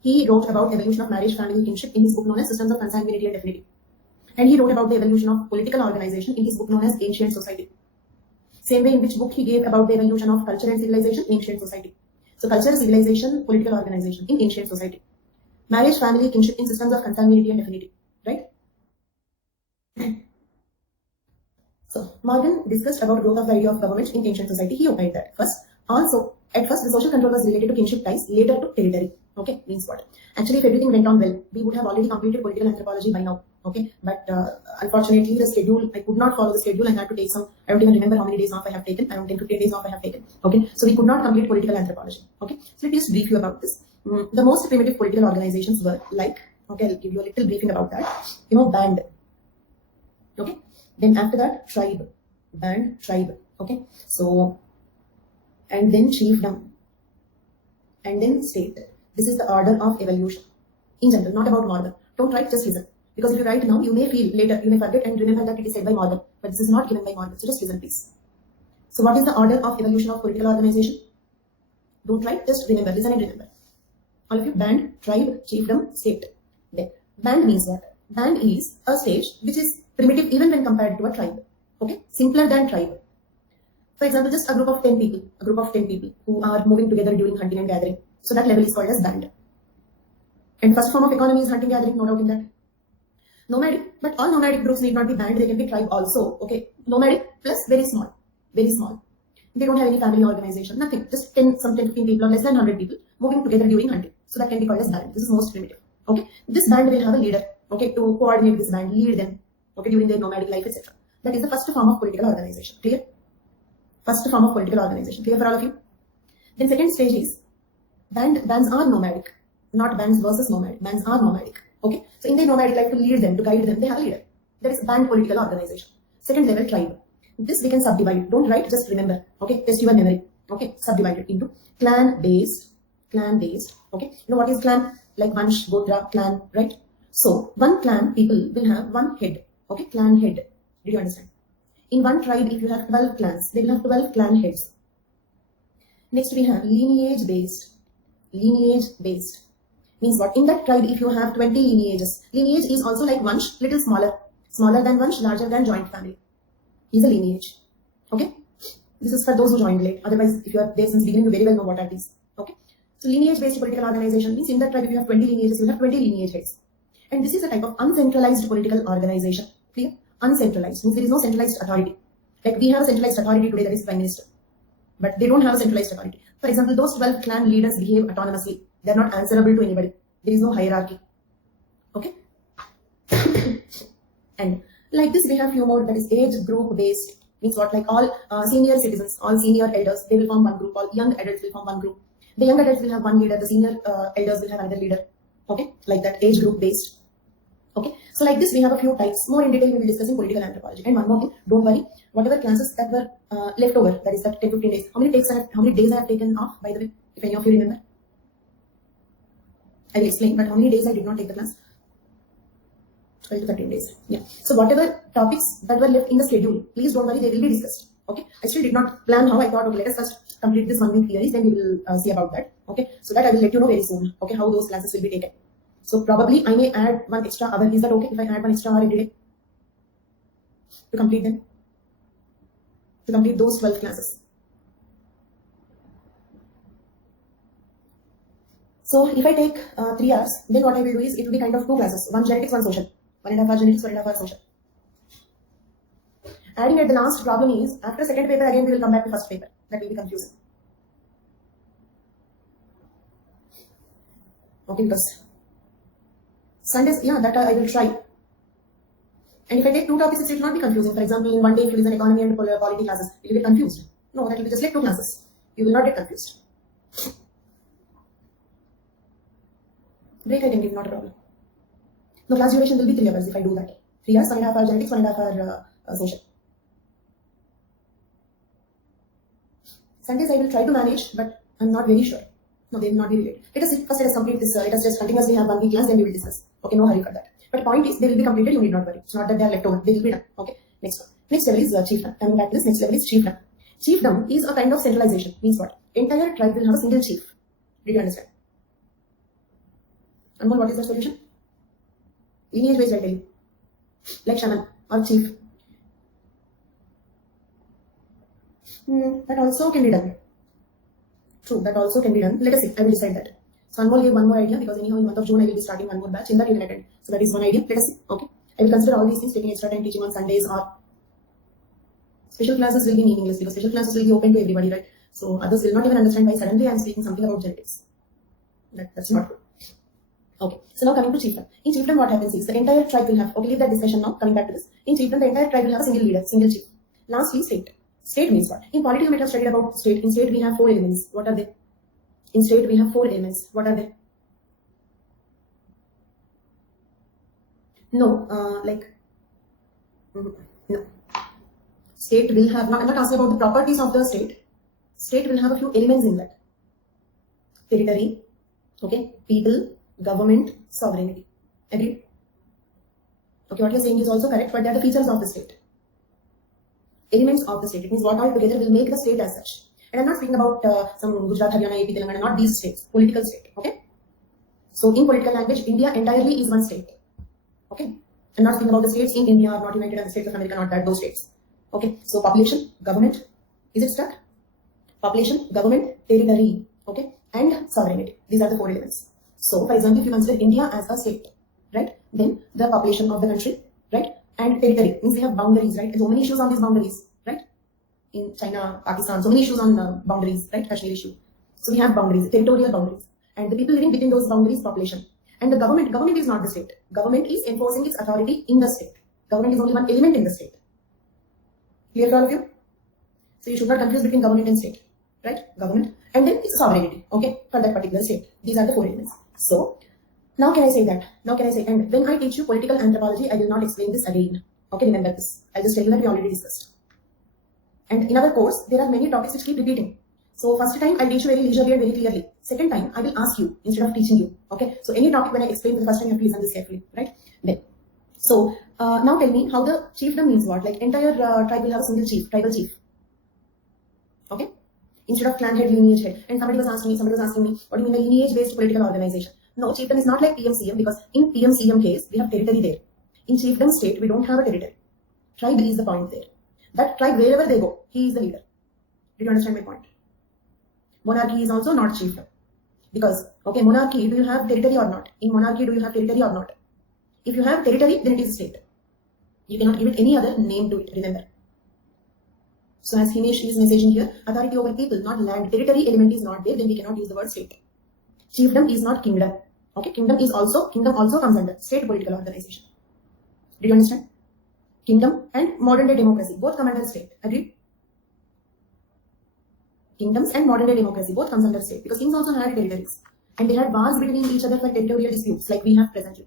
He wrote about evolution of marriage, family, kinship in his book known as Systems of Consanguinity and Affinity. And he wrote about the evolution of political organization in his book known as Ancient Society. Same way in which book he gave about the evolution of culture and civilization, Ancient Society. So culture, civilization, political organization in Ancient Society. Marriage, family, kinship in Systems of Consanguinity and Affinity. Right? So Morgan discussed about growth of the idea of government in Ancient Society. He opined that at first the social control was related to kinship ties, later to territory. Okay, means what? Actually, if everything went on well, we would have already completed political anthropology by now. Okay, but unfortunately the schedule, I could not follow the schedule. I had to take some, I don't even remember how many days off I have taken, around 10-15 days off I have taken. Okay, so we could not complete political anthropology. Okay, so let me just brief you about this. The most primitive political organizations were like, okay, I'll give you a little briefing about that. Band. Okay, then after that, tribe. Band, tribe. Okay, so, and then chiefdom, and then state. This is the order of evolution in general, not about Morgan. Don't write, just listen. Because if you write now, you may feel later, you may forget and remember that it is said by Morgan, but this is not given by Morgan. So just listen, please. So what is the order of evolution of political organization? Don't write, just remember, listen and remember. All of you, band, tribe, chiefdom, state. Then band means what? Band is a stage which is primitive even when compared to a tribe. Okay, simpler than tribe. For example, just a group of 10 people who are moving together during hunting and gathering. So that level is called as band. And first form of economy is hunting gathering, no doubt in that. Nomadic, but all nomadic groups need not be band, they can be tribe also. Okay, nomadic plus very small, very small. They don't have any family organization, nothing. Just 10, some 10, 15 people or less than 100 people moving together during hunting. So that can be called as band. This is most primitive. Okay, this band will have a leader. Okay, to coordinate this band, lead them. Okay, during their nomadic life, etc. That is the first form of political organization. Clear? First form of political organization. Clear for all of you? Then second stage is bands are nomadic, not bands versus nomadic. Bands are nomadic. Okay, so in their nomadic life, to lead them, to guide them, they have a leader. That is band political organization. Second level, tribe. This we can subdivide. Don't write, just remember. Okay, test your memory. Okay, subdivide it into clan-based. Okay, you know what is clan? Like Vansh, Gotra, clan, right? So one clan people will have one head. Okay, clan head. Did you understand? In one tribe, if you have 12 clans, they will have 12 clan heads. Next we have lineage-based. Lineage-based means what? In that tribe, if you have 20 lineages, lineage is also like Vansh, little smaller. Smaller than Vansh, larger than joint family. Is a lineage. Okay? This is for those who joined late. Otherwise, if you are there since beginning, you very well know what are these. Okay? So lineage-based political organization means in that tribe, if you have 20 lineages, you have 20 lineage heads. And this is a type of uncentralized political organization. Clear? Uncentralized means there is no centralized authority. Like we have a centralized authority today, that is Prime Minister. But they don't have a centralized authority. For example, those 12 clan leaders behave autonomously. They are not answerable to anybody. There is no hierarchy. Okay? And like this, we have few more, that is age group based. Means what? Like all senior citizens, all senior elders, they will form one group. All young adults will form one group. The young adults will have one leader. The senior elders will have another leader. Okay? Like that, age group based. Okay? So like this, we have a few types. More in detail, we will discuss in political anthropology. And one more thing, don't worry. Whatever classes that were left over, that is that 10-15 days. How many days I have taken off, by the way, if any of you remember? I will explain, but how many days I did not take the class? 12 to 13 days. Yeah. So whatever topics that were left in the schedule, please don't worry, they will be discussed. Okay. I still did not plan how. I thought, okay, let us first complete this 1 week theories, then we will see about that. Okay. So that I will let you know very soon. Okay, how those classes will be taken. So probably I may add 1 extra hour. Is that okay if I add 1 extra hour every day to complete them? To complete those 12 classes. So if I take 3 hours, then what I will do is, it will be kind of 2 classes. 1 genetics, 1 social. 1.5 hour genetics, 1.5 hour social. Adding at the last problem is, after second paper again we will come back to first paper. That will be confusing. Okay, because Sundays, yeah, that I will try. And if I take 2 topics, it will not be confusing. For example, in one day if you listen economy and polity classes, you will get confused. No, that will be just like 2 classes. You will not get confused. Break I can give, not a problem. No, class duration will be 3 hours if I do that. 3 hours, 1.5 hours genetics, 1.5 hours social. Sundays I will try to manage, but I'm not very sure. No, they will not be related. Let us complete this. Let us just continuously have 1 week class, then we will discuss. Okay, no hurry for that. But point is, they will be completed. You need not worry. It's not that they are left over. They will be done. Okay. Next one. Next level is chiefdom. Coming back to this, next level is chiefdom. Chiefdom is a kind of centralization. Means what? Entire tribe will have a single chief. Did you understand? Anmol, what is the solution? Lineage based, I tell you. Like shaman or chief. That also can be done. True, that also can be done. Let us see. I will decide that. So Anmol gave one more idea because anyhow in month of June I will be starting one more batch. In that you can attend. So that is one idea. Let us see. Okay. I will consider all these things, taking extra time teaching on Sundays, or special classes will be meaningless because special classes will be open to everybody, right? So others will not even understand why suddenly I am speaking something about genetics. That's not good. Okay. So now coming to chiefdom. In chiefdom, what happens is the entire tribe will have. Okay, leave that discussion now. Coming back to this. In chiefdom, the entire tribe will have a single leader, single chief. Lastly, state. State means what? In polity, you might have studied about state. In state, we have 4 elements. What are they? In state, we have 4 elements. What are they? No, no. State will have, I'm not asking about the properties of the state. State will have a few elements in that. Territory, okay, people, government, sovereignty. Agreed? Okay, what you're saying is also correct, but they are the features of the state. Elements of the state. It means what all together will make the state as such. And I'm not speaking about some Gujarat, Haryana, AP, Telangana, not these states. Political state, okay? So in political language, India entirely is one state. Okay, I'm not speaking about the states in India, not United States of America, not that, those states. Okay, so population, government, is it stuck? Population, government, territory, okay, and sovereignty. These are the 4 elements. So, for example, if you consider India as a state, right, then the population of the country, right, and territory means we have boundaries, right? So many issues on these boundaries, right? In China, Pakistan, so many issues on boundaries, right? Kashmir issue. So we have boundaries, territorial boundaries, and the people living within those boundaries, population. And the government is not the state. Government is enforcing its authority in the state. Government is only one element in the state. Clear for all of you? So you should not confuse between government and state, right? Government, and then it's sovereignty, okay, for that particular state. These are the 4 elements. So now can I say that? Now can I say, and when I teach you political anthropology, I will not explain this again. Okay, remember this. I'll just tell you that we already discussed. And in our course, there are many topics which keep repeating. So first time I'll teach you very leisurely and very clearly. Second time I will ask you instead of teaching you. Okay. So any topic when I explain for the first time, you have to listen this carefully, right? Then. So now tell me how the chiefdom means what? Like entire tribe will have a single chief, tribal chief. Okay. Instead of clan head, lineage head. And somebody was asking me, what do you mean by lineage based political organization? No, chiefdom is not like PMCM because in PMCM case we have territory there. In chiefdom state we don't have a territory. Tribe is the point there. That tribe wherever they go, he is the leader. Did you understand my point? Monarchy is also not chiefdom. Because, okay, monarchy, do you have territory or not? In monarchy, do you have territory or not? If you have territory, then it is a state. You cannot give it any other name to it, remember. So as Himesh is messaging here, authority over people, not land. Territory element is not there, then we cannot use the word state. Chiefdom is not kingdom. Okay, kingdom also comes under state political organization. Did you understand? Kingdom and modern day democracy, both come under state. Agreed? Kingdoms and modern day democracy both comes under state because kings also had territories and they had wars between each other for territorial disputes like we have presently.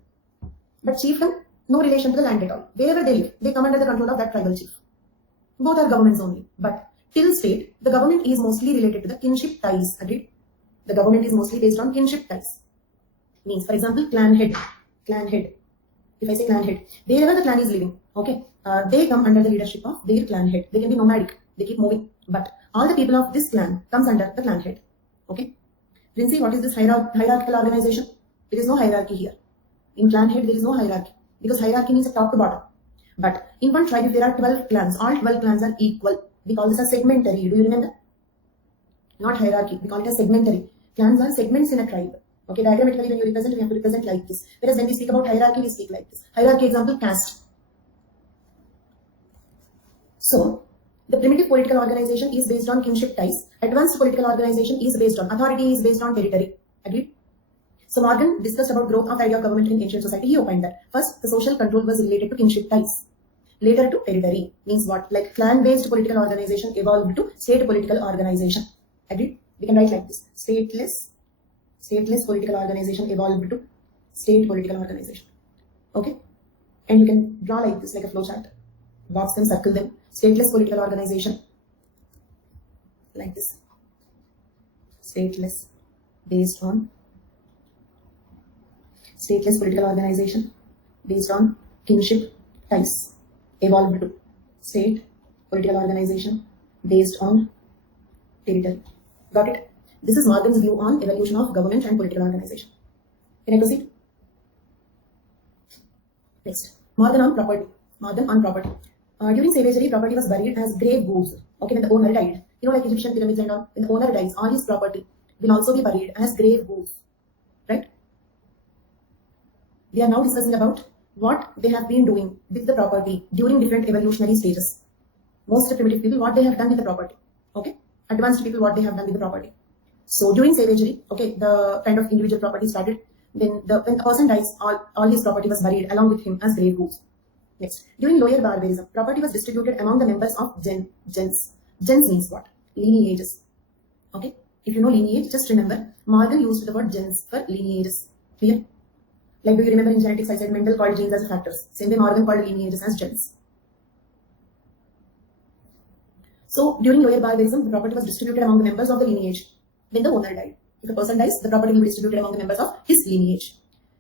But chiefdom, no relation to the land at all. Wherever they live, they come under the control of that tribal chief. Both are governments only. But till state, the government is mostly related to the kinship ties. Agreed? The government is mostly based on kinship ties. Means, for example, clan head. If I say clan head, wherever the clan is living, okay, they come under the leadership of their clan head. They can be nomadic. They keep moving. But all the people of this clan comes under the clan head. Okay. Princey, what is this hierarchical organization? There is no hierarchy here. In clan head, there is no hierarchy. Because hierarchy means a top to bottom. But in one tribe, if there are 12 clans, all 12 clans are equal. We call this a segmentary. Do you remember? Not hierarchy. We call it a segmentary. Clans are segments in a tribe. Okay, diagrammatically when you represent, we have to represent like this. Whereas when we speak about hierarchy, we speak like this. Hierarchy example, caste. So, the primitive political organization is based on kinship ties. Advanced political organization is based on authority, is based on territory. Agreed? So Morgan discussed about growth of idea of government in ancient society. He opined that first the social control was related to kinship ties. Later to territory. Means what? Like clan-based political organization evolved to state political organization. Agreed? We can write like this. Stateless political organization evolved to state political organization. Okay? And you can draw like this, like a flowchart. Box them, circle them. Stateless political organization. Like this. Stateless. Based on stateless political organization based on kinship ties. Evolved to state political organization based on territory. Got it? This is Morgan's view on evolution of government and political organization. Can I proceed? Next, Morgan on property. During savagery, property was buried as grave goods. Okay, when the owner died, you know, like Egyptian pyramids and all, when the owner dies, all his property will also be buried as grave goods. Right? We are now discussing about what they have been doing with the property during different evolutionary stages. Most primitive people, what they have done with the property. Okay? Advanced people, what they have done with the property. So during savagery, okay, the kind of individual property started. When a person dies, all his property was buried along with him as grave goods. Next, during lower barbarism, property was distributed among the members of gens. Gens means what? Lineages. Okay? If you know lineage, just remember, Morgan used the word gens for lineages. Clear? Like, do you remember in genetics, I said Mendel called genes as factors. Same way Morgan called lineages as gens. So, during lower barbarism, the property was distributed among the members of the lineage when the owner died. If a person dies, the property will be distributed among the members of his lineage.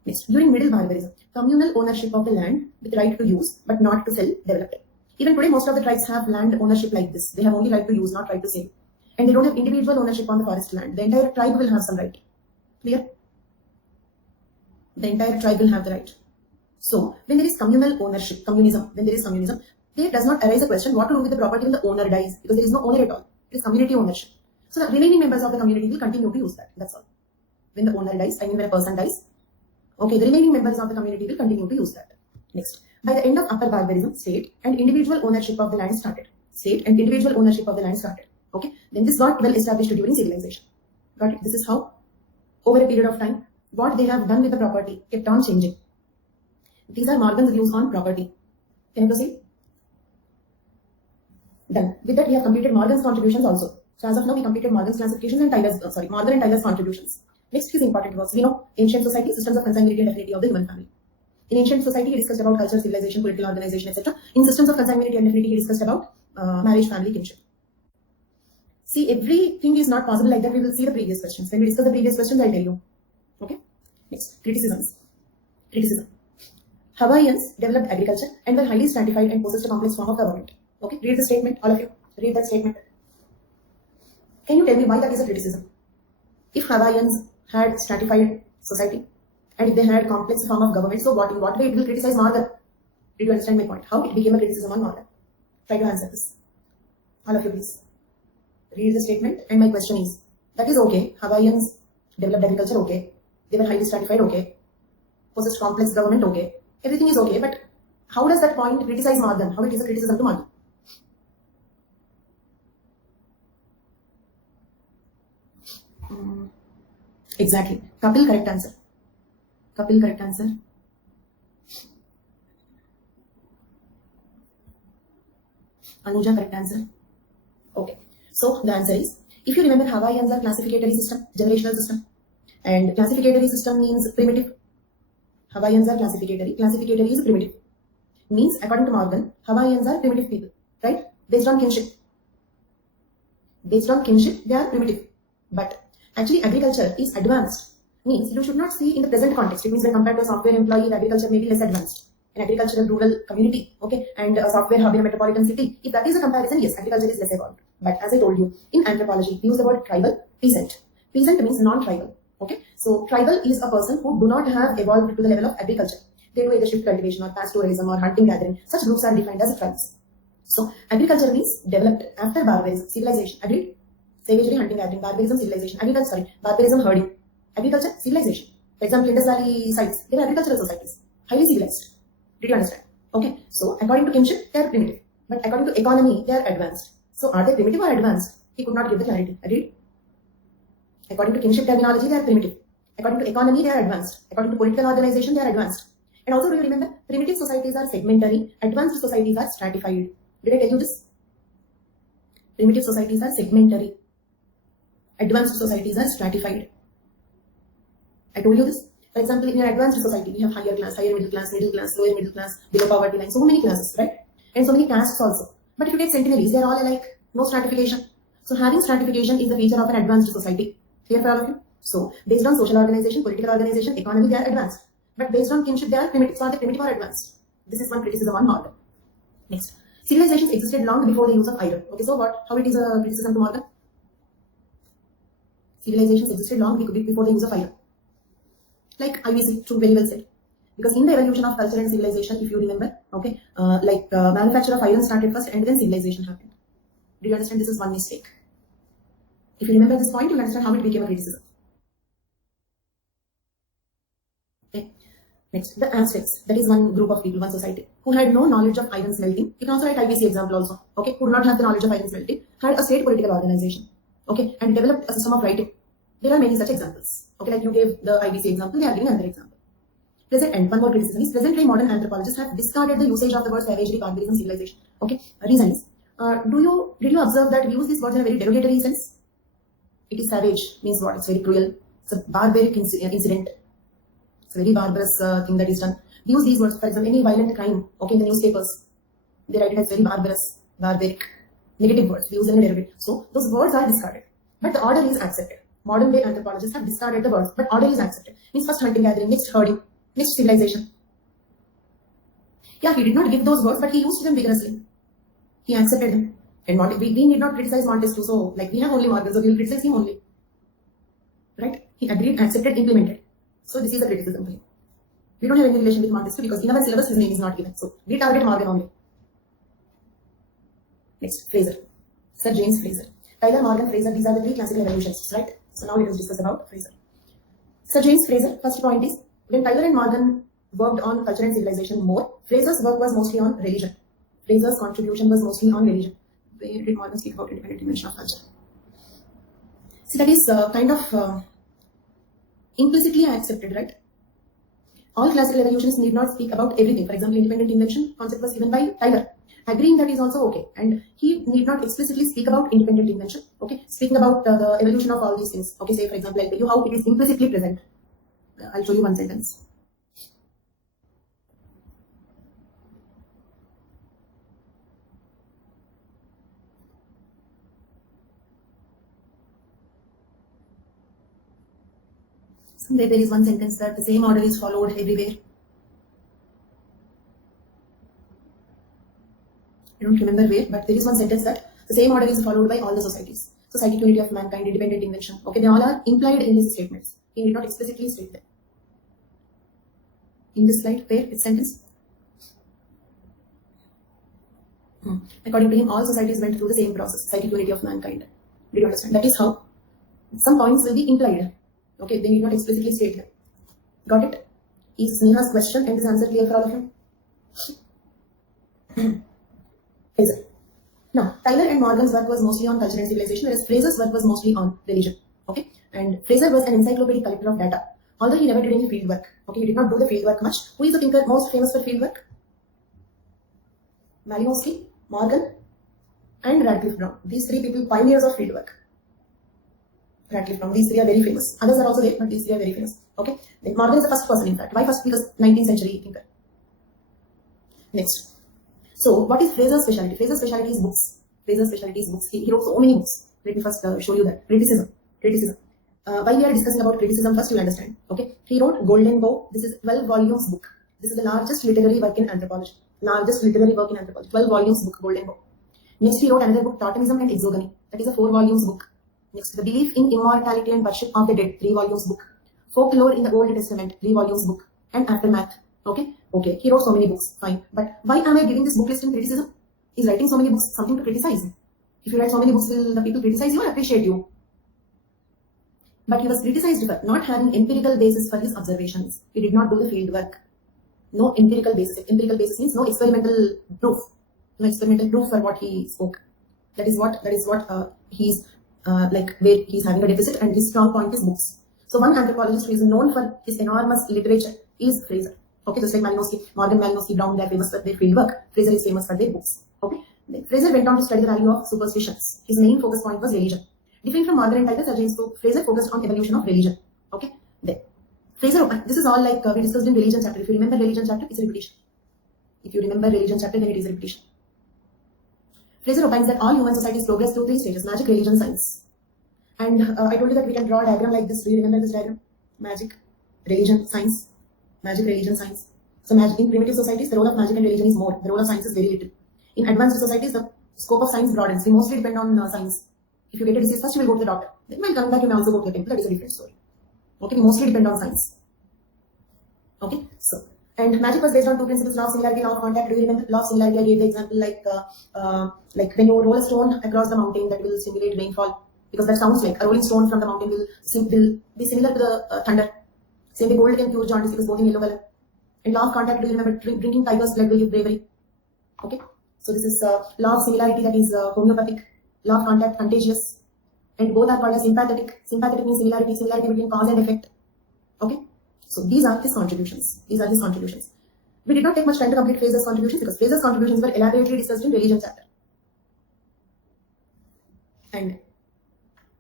Next, during middle barbarism, communal ownership of the land with right to use but not to sell developed. Even today, most of the tribes have land ownership like this. They have only right to use, not right to sell. And they don't have individual ownership on the forest land. The entire tribe will have some right. Clear? The entire tribe will have the right. So, when there is communal ownership, communism, there does not arise a question what to do with the property when the owner dies, because there is no owner at all. It is community ownership. So, the remaining members of the community will continue to use that. That's all. When the owner dies, I mean when a person dies, okay, the remaining members of the community will continue to use that. Next, by the end of upper barbarism, state and individual ownership of the land started. Okay, then this got well established during civilization. Got it? This is how, over a period of time, what they have done with the property kept on changing. These are Morgan's views on property. Can you proceed? Done. With that, we have completed Morgan's contributions also. So as of now, we completed Morgan's classifications and Morgan and Tyler's contributions. Next is important works. We know ancient society, systems of consanguinity and affinity of the human family. In ancient society, he discussed about culture, civilization, political organization, etc. In systems of consanguinity and affinity, he discussed about marriage, family, kinship. See, everything is not possible like that. We will see the previous questions. When we discuss the previous questions, I'll tell you. Okay? Next, criticisms. Criticism. Hawaiians developed agriculture and were highly stratified and possessed a complex form of government. Okay? Read the statement, all of you. Read that statement. Can you tell me why that is a criticism? If Hawaiians had stratified society and if they had complex form of government, so in what way it will criticize Morgan? Did you understand my point? How it became a criticism on Morgan? Try to answer this. All of you please. Read the statement and my question is, that is okay, Hawaiians developed agriculture, okay, they were highly stratified, okay, possessed complex government, okay, everything is okay, but how does that point criticize Morgan? How it is a criticism to Morgan? Exactly. Kapil, correct answer. Kapil, correct answer. Anuja, correct answer. Okay. So the answer is, if you remember, Hawaiians are classificatory system, generational system. And classificatory system means primitive. Hawaiians are classificatory. Classificatory is primitive. Means, according to Morgan, Hawaiians are primitive people. Right? Based on kinship. Based on kinship, they are primitive. But actually, agriculture is advanced. Means you should not see in the present context. It means when compared to a software employee, agriculture may be less advanced. An agricultural rural community, okay, and a software hub in a metropolitan city. If that is a comparison, yes, agriculture is less evolved. But as I told you, in anthropology, we use the word tribal, peasant. Peasant means non-tribal. Okay, so tribal is a person who do not have evolved to the level of agriculture. They do either shift cultivation or pastoralism or hunting gathering. Such groups are defined as tribes. So agriculture means developed after barbarism, civilization. Agreed? Savagery, hunting, gathering, barbarism, civilization. Barbarism, herding. Agriculture, civilization. For example, Indus Valley sites, they were agricultural societies. Highly civilized. Did you understand? Okay. So, according to kinship, they are primitive. But according to economy, they are advanced. So, are they primitive or advanced? He could not give the clarity. Agreed? According to kinship terminology, they are primitive. According to economy, they are advanced. According to political organization, they are advanced. And also, do you remember, primitive societies are segmentary, advanced societies are stratified. Did I tell you this? Primitive societies are segmentary. Advanced societies are stratified. I told you this. For example, in an advanced society, we have higher class, higher middle class, lower middle class, below poverty line, so many classes, right? And so many castes also. But if you take centenaries, they are all alike, no stratification. So having stratification is the feature of an advanced society. Clear for all of you? So based on social organization, political organization, economy, they are advanced. But based on kinship, they are primitive. So are they primitive or advanced? This is one criticism on Morgan. Next, civilizations existed long before the use of iron. Okay, so what? How it is a criticism to Morgan? Civilizations existed long before the use of iron. Like IVC, true, very well said. Because in the evolution of culture and civilization, if you remember, okay, manufacture of iron started first and then civilization happened. Do you understand? This is one mistake. If you remember this point, you will understand how it became a criticism. Okay. Next, the Aztecs. That is one group of people, one society, who had no knowledge of iron smelting. You can also write IVC example also. Okay, who did not have the knowledge of iron smelting, had a state political organization. Okay, and developed a system of writing. There are many such examples. Okay, like you gave the IVC example, they are giving another example. Present, and one more criticism is presently modern anthropologists have discarded the usage of the word savagery, barbarism, civilization. Okay, reason is, did you observe that we use these words in a very derogatory sense? It is savage means what? It's very cruel. It's a barbaric incident. It's a very barbarous thing that is done. We use these words, for example, any violent crime. Okay, in the newspapers, they write it as very barbarous, barbaric, negative words. We use them in derogatory. So those words are discarded, but the order is accepted. Modern day anthropologists have discarded the words, but order is accepted. Means first hunting gathering, next herding, next civilization. Yeah, he did not give those words, but he used them vigorously. He accepted them. And we need not criticize Montesquieu, so like we have only Morgan, so we will criticize him only. Right? He agreed, accepted, implemented. So this is a criticism for him. We don't have any relation with Montesquieu because in our syllabus his name is not given. So we target Morgan only. Next, Fraser. Sir James Fraser. Tyler, Morgan, Fraser, these are the three classical evolutionists, right? So now let us discuss about Fraser. Sir James Fraser, first point is, when Tyler and Morgan worked on culture and civilization more, Fraser's work was mostly on religion. Fraser's contribution was mostly on religion. Where did Morgan speak about independent dimension of culture? See, that is kind of implicitly accepted, right? All classical evolutionists need not speak about everything. For example, independent invention concept was given by Tyler. Agreeing that is also okay, and he need not explicitly speak about independent invention. Okay, speaking about the evolution of all these things. Okay, say for example, I'll tell you how it is implicitly present. I'll show you one sentence. Somewhere there is one sentence that the same order is followed everywhere. I don't remember where, but there is one sentence that the same order is followed by all the societies. So, psychic unity of mankind, independent invention. Okay, they all are implied in these statements. He did not explicitly state them. In this slide, where it's sentence. According to him, all societies went through the same process, psychic unity of mankind. Did you understand? That is how some points will be implied. Okay, they need not explicitly state them. Got it? Is Neha's question and this answer clear for all of you? Fraser. Now, Tyler and Morgan's work was mostly on culture and civilization, whereas Fraser's work was mostly on religion. Okay, and Fraser was an encyclopedic collector of data, although he never did any field work. Okay, he did not do the field work much. Who is the thinker most famous for field work? Malinowski, Morgan, and Radcliffe Brown. These three people, pioneers of field work. Radcliffe Brown. These three are very famous. Others are also there, but these three are very famous. Okay, then Morgan is the first person, in fact. Why first? Because 19th century thinker. Next. So, what is Fraser's specialty? Fraser's specialty is books. Fraser's specialty is books. He wrote so many books. Let me first show you that. Criticism. While we are discussing about criticism, first you understand. Okay. He wrote Golden Bow. This is 12 volumes book. This is the largest literary work in anthropology. 12 volumes book, Golden Bow. Next, he wrote another book, Totemism and Exogamy. That is a 4 volumes book. Next, The Belief in Immortality and Worship of the Dead. 3 volumes book. Folklore in the Old Testament. 3 volumes book. And Aftermath. Okay. Okay, he wrote so many books, fine. But why am I giving this book list in criticism? He's writing so many books, something to criticize. If you write so many books, will the people criticize you or appreciate you? But he was criticized for not having empirical basis for his observations. He did not do the field work. No empirical basis. Empirical basis means no experimental proof. No experimental proof for what he spoke. That is what he's where he's having a deficit, and his strong point is books. So one anthropologist who is known for his enormous literature is Fraser. Okay, just like Malinowski, Morgan, Malinowski, Brown, they are famous for their field work. Fraser is famous for their books. Okay, then Fraser went on to study the value of superstitions. His main focus point was religion. Different from Morgan and Tyler, Sir James Fraser focused on evolution of religion. Okay, there. Fraser opined. This is all like we discussed in religion chapter. If you remember religion chapter, it's a repetition. If you remember religion chapter, then it is a repetition. Fraser opines that all human societies progress through 3 stages: magic, religion, science. And I told you that we can draw a diagram like this. Do you remember this diagram? Magic, religion, science. Magic, religion, science. So in primitive societies, the role of magic and religion is more. The role of science is very little. In advanced societies, the scope of science broadens. We mostly depend on science. If you get a disease first, you will go to the doctor. Then when coming back, you may also go to the temple. That is a different story. Okay, we mostly depend on science. Okay, so, and magic was based on 2 principles: law of similarity, law of contact. Do you remember law of similarity? I gave the example like when you roll a stone across the mountain, that will simulate rainfall, because that sounds like a rolling stone from the mountain will be similar to the thunder. Same way, gold can cure jaundice because both in yellow color. And law of contact, do you remember drinking tiger's blood will give bravery? Okay, so this is law of similarity, that is homeopathic. Law of contact, contagious. And both are called as sympathetic. Sympathetic means similarity between cause and effect. Okay, so these are his contributions. We did not take much time to complete Fraser's contributions because Fraser's contributions were elaborately discussed in religion chapter. And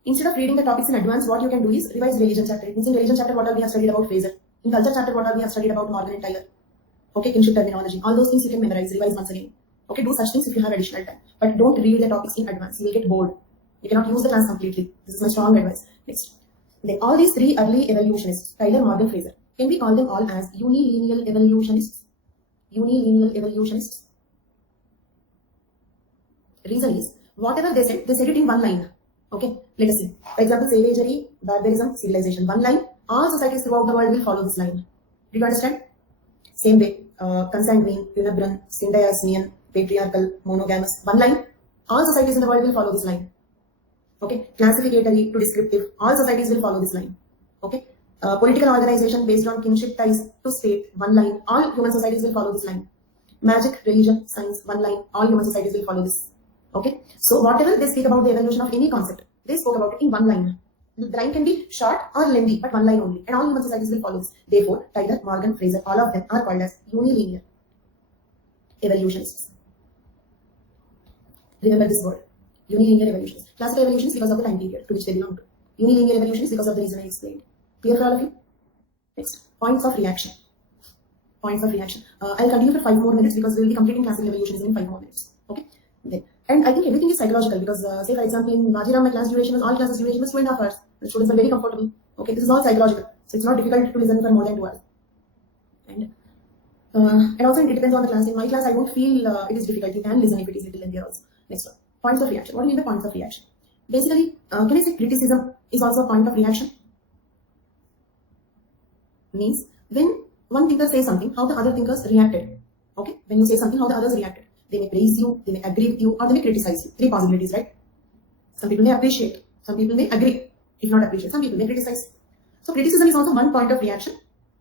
instead of reading the topics in advance, what you can do is revise religion chapter. It means in religion chapter, what all we have studied about Fraser. In culture chapter, what all we have studied about Morgan and Tyler. Okay, kinship terminology. All those things you can memorize, revise once again. Okay, do such things if you have additional time. But don't read the topics in advance. You will get bored. You cannot use the class completely. This is my strong advice. Next. Then all these 3 early evolutionists, Tyler, Morgan, Fraser, can we call them all as unilineal evolutionists? Unilineal evolutionists. Reason is, whatever they said it in one line. Okay, let us see. For example, savagery, barbarism, civilization. One line. All societies throughout the world will follow this line. Do you understand? Same way, consanguine, unibran, syndiocean, patriarchal, monogamous. One line. All societies in the world will follow this line. Okay, classificatory to descriptive. All societies will follow this line. Okay, political organization based on kinship ties to state. One line. All human societies will follow this line. Magic, religion, science. One line. All human societies will follow this. Okay, so whatever they speak about the evolution of any concept, they spoke about it in one line. The line can be short or lengthy, but one line only. And all human societies will follow this. Therefore, Tyler, Morgan, Fraser, all of them are called as unilinear evolutionists. Remember this word. Unilinear evolutionists. Classical evolutionists because of the time period to which they belong to. Unilinear evolutionists because of the reason I explained. Clear for all of you? Next, points of reaction. Points of reaction. I'll continue for 5 more minutes because we will be completing classical evolutionism in 5 more minutes. Okay? Then. And I think everything is psychological because, say for example, in Najiram, my class duration was, all classes duration was 2.5 hours. The students are very comfortable. Okay, this is all psychological. So it's not difficult to listen for more than 2 hours. And also it depends on the class. In my class, I don't feel it is difficult. You can listen if it is little lengthier also. Next one. Points of reaction. What do you mean by points of reaction? Basically, can I say criticism is also a point of reaction? Means when one thinker says something, how the other thinkers reacted. Okay, when you say something, how the others reacted. They may praise you, they may agree with you, or they may criticize you. 3 possibilities, right? Some people may appreciate, some people may agree, if not appreciate, some people may criticize. So criticism is also one point of reaction,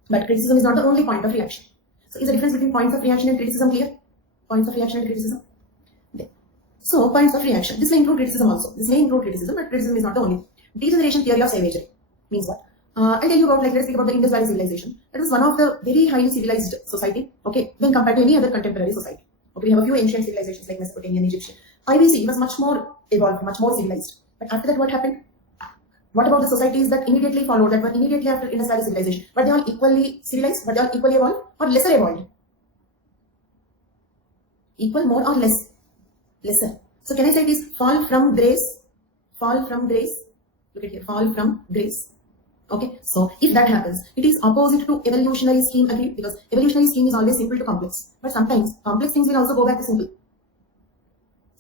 but criticism is not the only point of reaction. So is the difference between points of reaction and criticism clear? Points of reaction and criticism. There. So points of reaction. This may include criticism also. This may include criticism, but criticism is not the only. Degeneration theory of savagery means what? I'll tell you about, like, let's speak about the Indus Valley civilization. That was one of the very highly civilized society, okay, when compared to any other contemporary society. Okay, we have a few ancient civilizations like Mesopotamian, Egyptian. IBC was much more evolved, much more civilized. But after that, what happened? What about the societies that immediately followed, that were immediately after Indus Valley civilization? Were they all equally civilized? Were they all equally evolved? Or lesser evolved? Equal, more or less? Lesser. So can I say it is fall from grace? Fall from grace. Look at here, fall from grace. Okay, so if that happens, it is opposite to evolutionary scheme, agreed? Because evolutionary scheme is always simple to complex. But sometimes complex things will also go back to simple.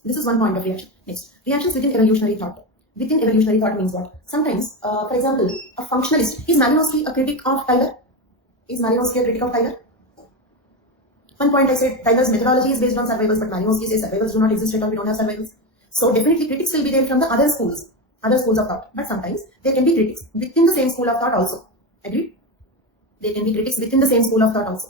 This is one point of reaction. Next, reactions within evolutionary thought. Within evolutionary thought means what? Sometimes, for example, a functionalist. Is Malinowski a critic of Tyler? Is Malinowski a critic of Tyler? One point I said, Tyler's methodology is based on survivals, but Malinowski says survivals do not exist at all, we don't have survivals. So definitely critics will be there from the other schools of thought. But sometimes there can be critics within the same school of thought also. Agreed? There can be critics within the same school of thought also.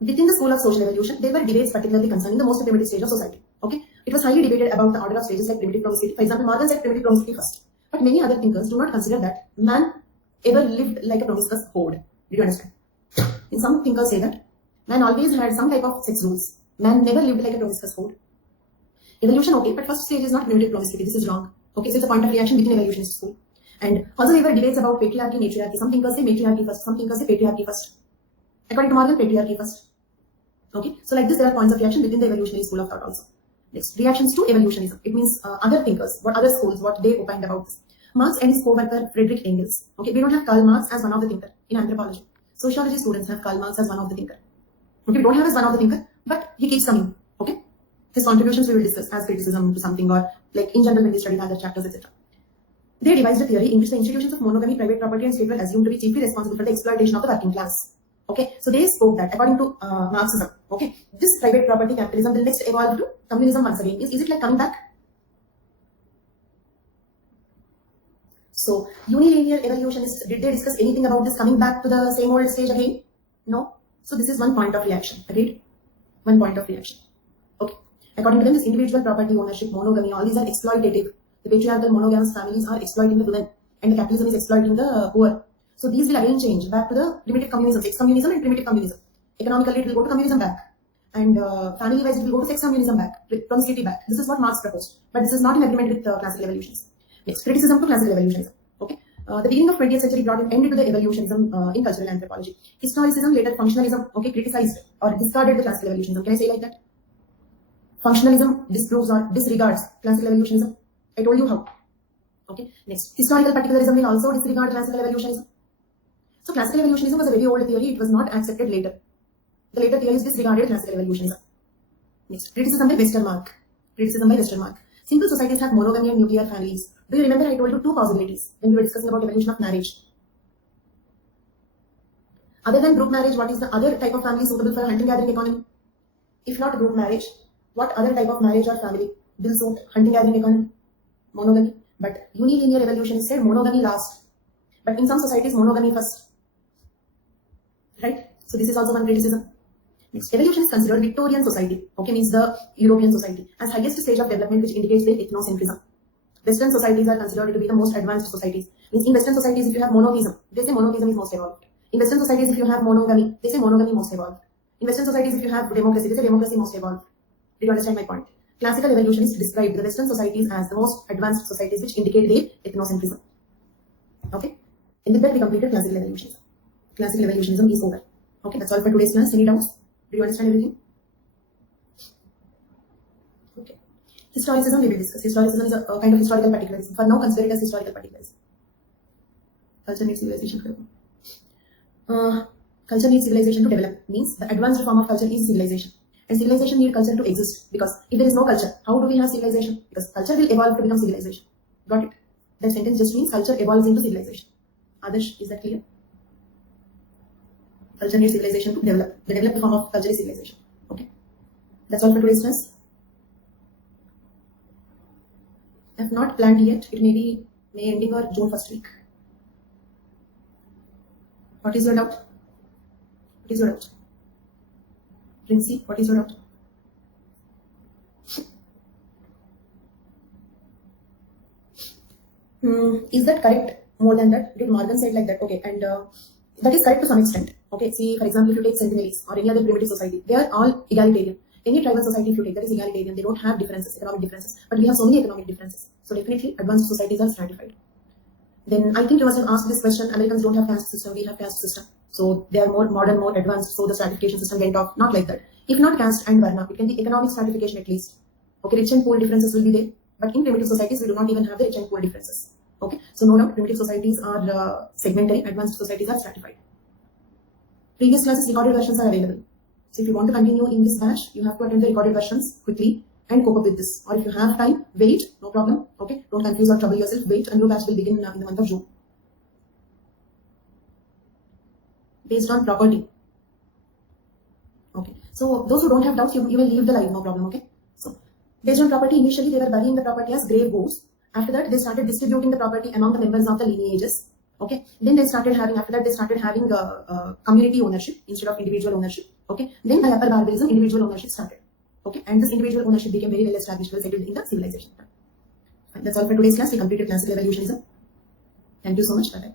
Within the school of social evolution, there were debates particularly concerning the most primitive stage of society. Okay, it was highly debated about the order of stages like primitive promiscuity. For example, Morgan said primitive promiscuity first. But many other thinkers do not consider that man ever lived like a promiscuous horde. Did you understand? In some thinkers say that man always had some type of sex rules. Man never lived like a promiscuous horde. Evolution, okay, but first stage is not primitive promiscuity. This is wrong. Okay, so it's a point of reaction within evolutionist school. And also there were debates about patriarchy, matriarchy. Some thinkers say matriarchy first, some thinkers say patriarchy first. According to Morgan, patriarchy first. Okay, so like this there are points of reaction within the evolutionary school of thought also. Next, reactions to evolutionism. It means other thinkers, what other schools, what they opined about this. Marx and his co-worker Friedrich Engels. Okay, we don't have Karl Marx as one of the thinker in anthropology. Sociology students have Karl Marx as one of the thinker. Okay, we don't have as one of the thinker, but he keeps coming. Okay, his contributions we will discuss as criticism to something, or like in general when we study other chapters, etc. They devised a theory in which the institutions of monogamy, private property, and state were assumed to be chiefly responsible for the exploitation of the working class. Okay, so they spoke that according to Marxism, okay, this private property capitalism will next evolve to communism once again. Is it like coming back? So unilinear evolutionists, did they discuss anything about this coming back to the same old stage again? No. So this is one point of reaction. Agreed? One point of reaction. Okay. According to them, this individual property ownership, monogamy, all these are exploitative. The patriarchal monogamous families are exploiting the women, and the capitalism is exploiting the poor. So these will again change back to the primitive communism, sex communism and primitive communism. Economically, it will go to communism back, and family-wise, it will go to sex communism back, promiscuity back. This is what Marx proposed, but this is not in agreement with classical evolutions. Next, criticism to classical evolutionism. Okay, the beginning of 20th century brought an end to the evolutionism in cultural anthropology. Historicism, later functionalism, okay, criticized or discarded the classical evolutionism. Can I say like that? Functionalism disproves or disregards classical evolutionism. I told you how. Okay. Next, historical particularism will also disregard classical evolutionism. So classical evolutionism was a very old theory. It was not accepted later. The later theories disregarded classical evolutionism. Next, criticism by Westermarck. Criticism by Westermarck. Simple societies have monogamy and nuclear families. Do you remember I told you two possibilities when we were discussing about evolution of marriage? Other than group marriage, what is the other type of family suitable for a hunting-gathering economy? If not group marriage, what other type of marriage or family will suit hunting-gathering economy? Monogamy. But unilinear evolutionists said monogamy last. But in some societies, monogamy first. Right? So this is also one criticism. Next, evolution is considered Victorian society, okay, means the European society, as highest stage of development, which indicates their ethnocentrism. Western societies are considered to be the most advanced societies. Means in Western societies, if you have monotheism, they say monotheism is most evolved. In Western societies, if you have monogamy, they say monogamy most evolved. In Western societies, if you have democracy, they say democracy most evolved. Did you understand my point? Classical evolutionists described the Western societies as the most advanced societies, which indicate their ethnocentrism. Okay? And with that, we completed classical evolutionism. Classical evolutionism is over. Okay, that's all for today's class. Any doubts? Do you understand everything? Okay. Historicism we will discuss. Historicism is a kind of historical particularism. For now, consider it as historical particularism. Culture needs civilization. Culture needs civilization to develop. Means the advanced form of culture is civilization. And civilization needs culture to exist. Because if there is no culture, how do we have civilization? Because culture will evolve to become civilization. Got it? That sentence just means culture evolves into civilization. Adarsh, is that clear? Culture needs civilization to develop. The developed form of culture is civilization. Okay. That's all for today's class. I have not planned yet. It may be May ending or June first week. What is your doubt? What is your doubt? Princey, what is your doubt? Is that correct? More than that? Did Morgan said like that? Okay, and that is correct to some extent. Okay, see, for example, if you take Sentinels or any other primitive society, they are all egalitarian. Any tribal society, if you take, that is egalitarian. They don't have differences, economic differences, but we have so many economic differences. So definitely, advanced societies are stratified. Then I think you must have asked this question. Americans don't have caste system; we have caste system. So they are more modern, more advanced. So the stratification system went off. Not like that. If not caste and varna, it can be economic stratification at least. Okay, rich and poor differences will be there. But in primitive societies, we do not even have the rich and poor differences. Okay, so no doubt, primitive societies are segmentary, advanced societies are stratified. Previous classes recorded versions are available. So if you want to continue in this batch, you have to attend the recorded versions quickly and cope up with this. Or if you have time, wait, no problem. Okay, don't confuse or trouble yourself. Wait, a new batch will begin in the month of June. Based on property. Okay, so those who don't have doubts, you will leave the live, no problem. Okay, so based on property, initially they were burying the property as grave goals. After that, they started distributing the property among the members of the lineages. Okay, then they started having, after that, they started having community ownership instead of individual ownership. Okay, then by upper barbarism, individual ownership started. Okay, and this individual ownership became very well established, well settled in the civilization. That's all for today's class. We completed classical evolutionism. Thank you so much. Bye bye.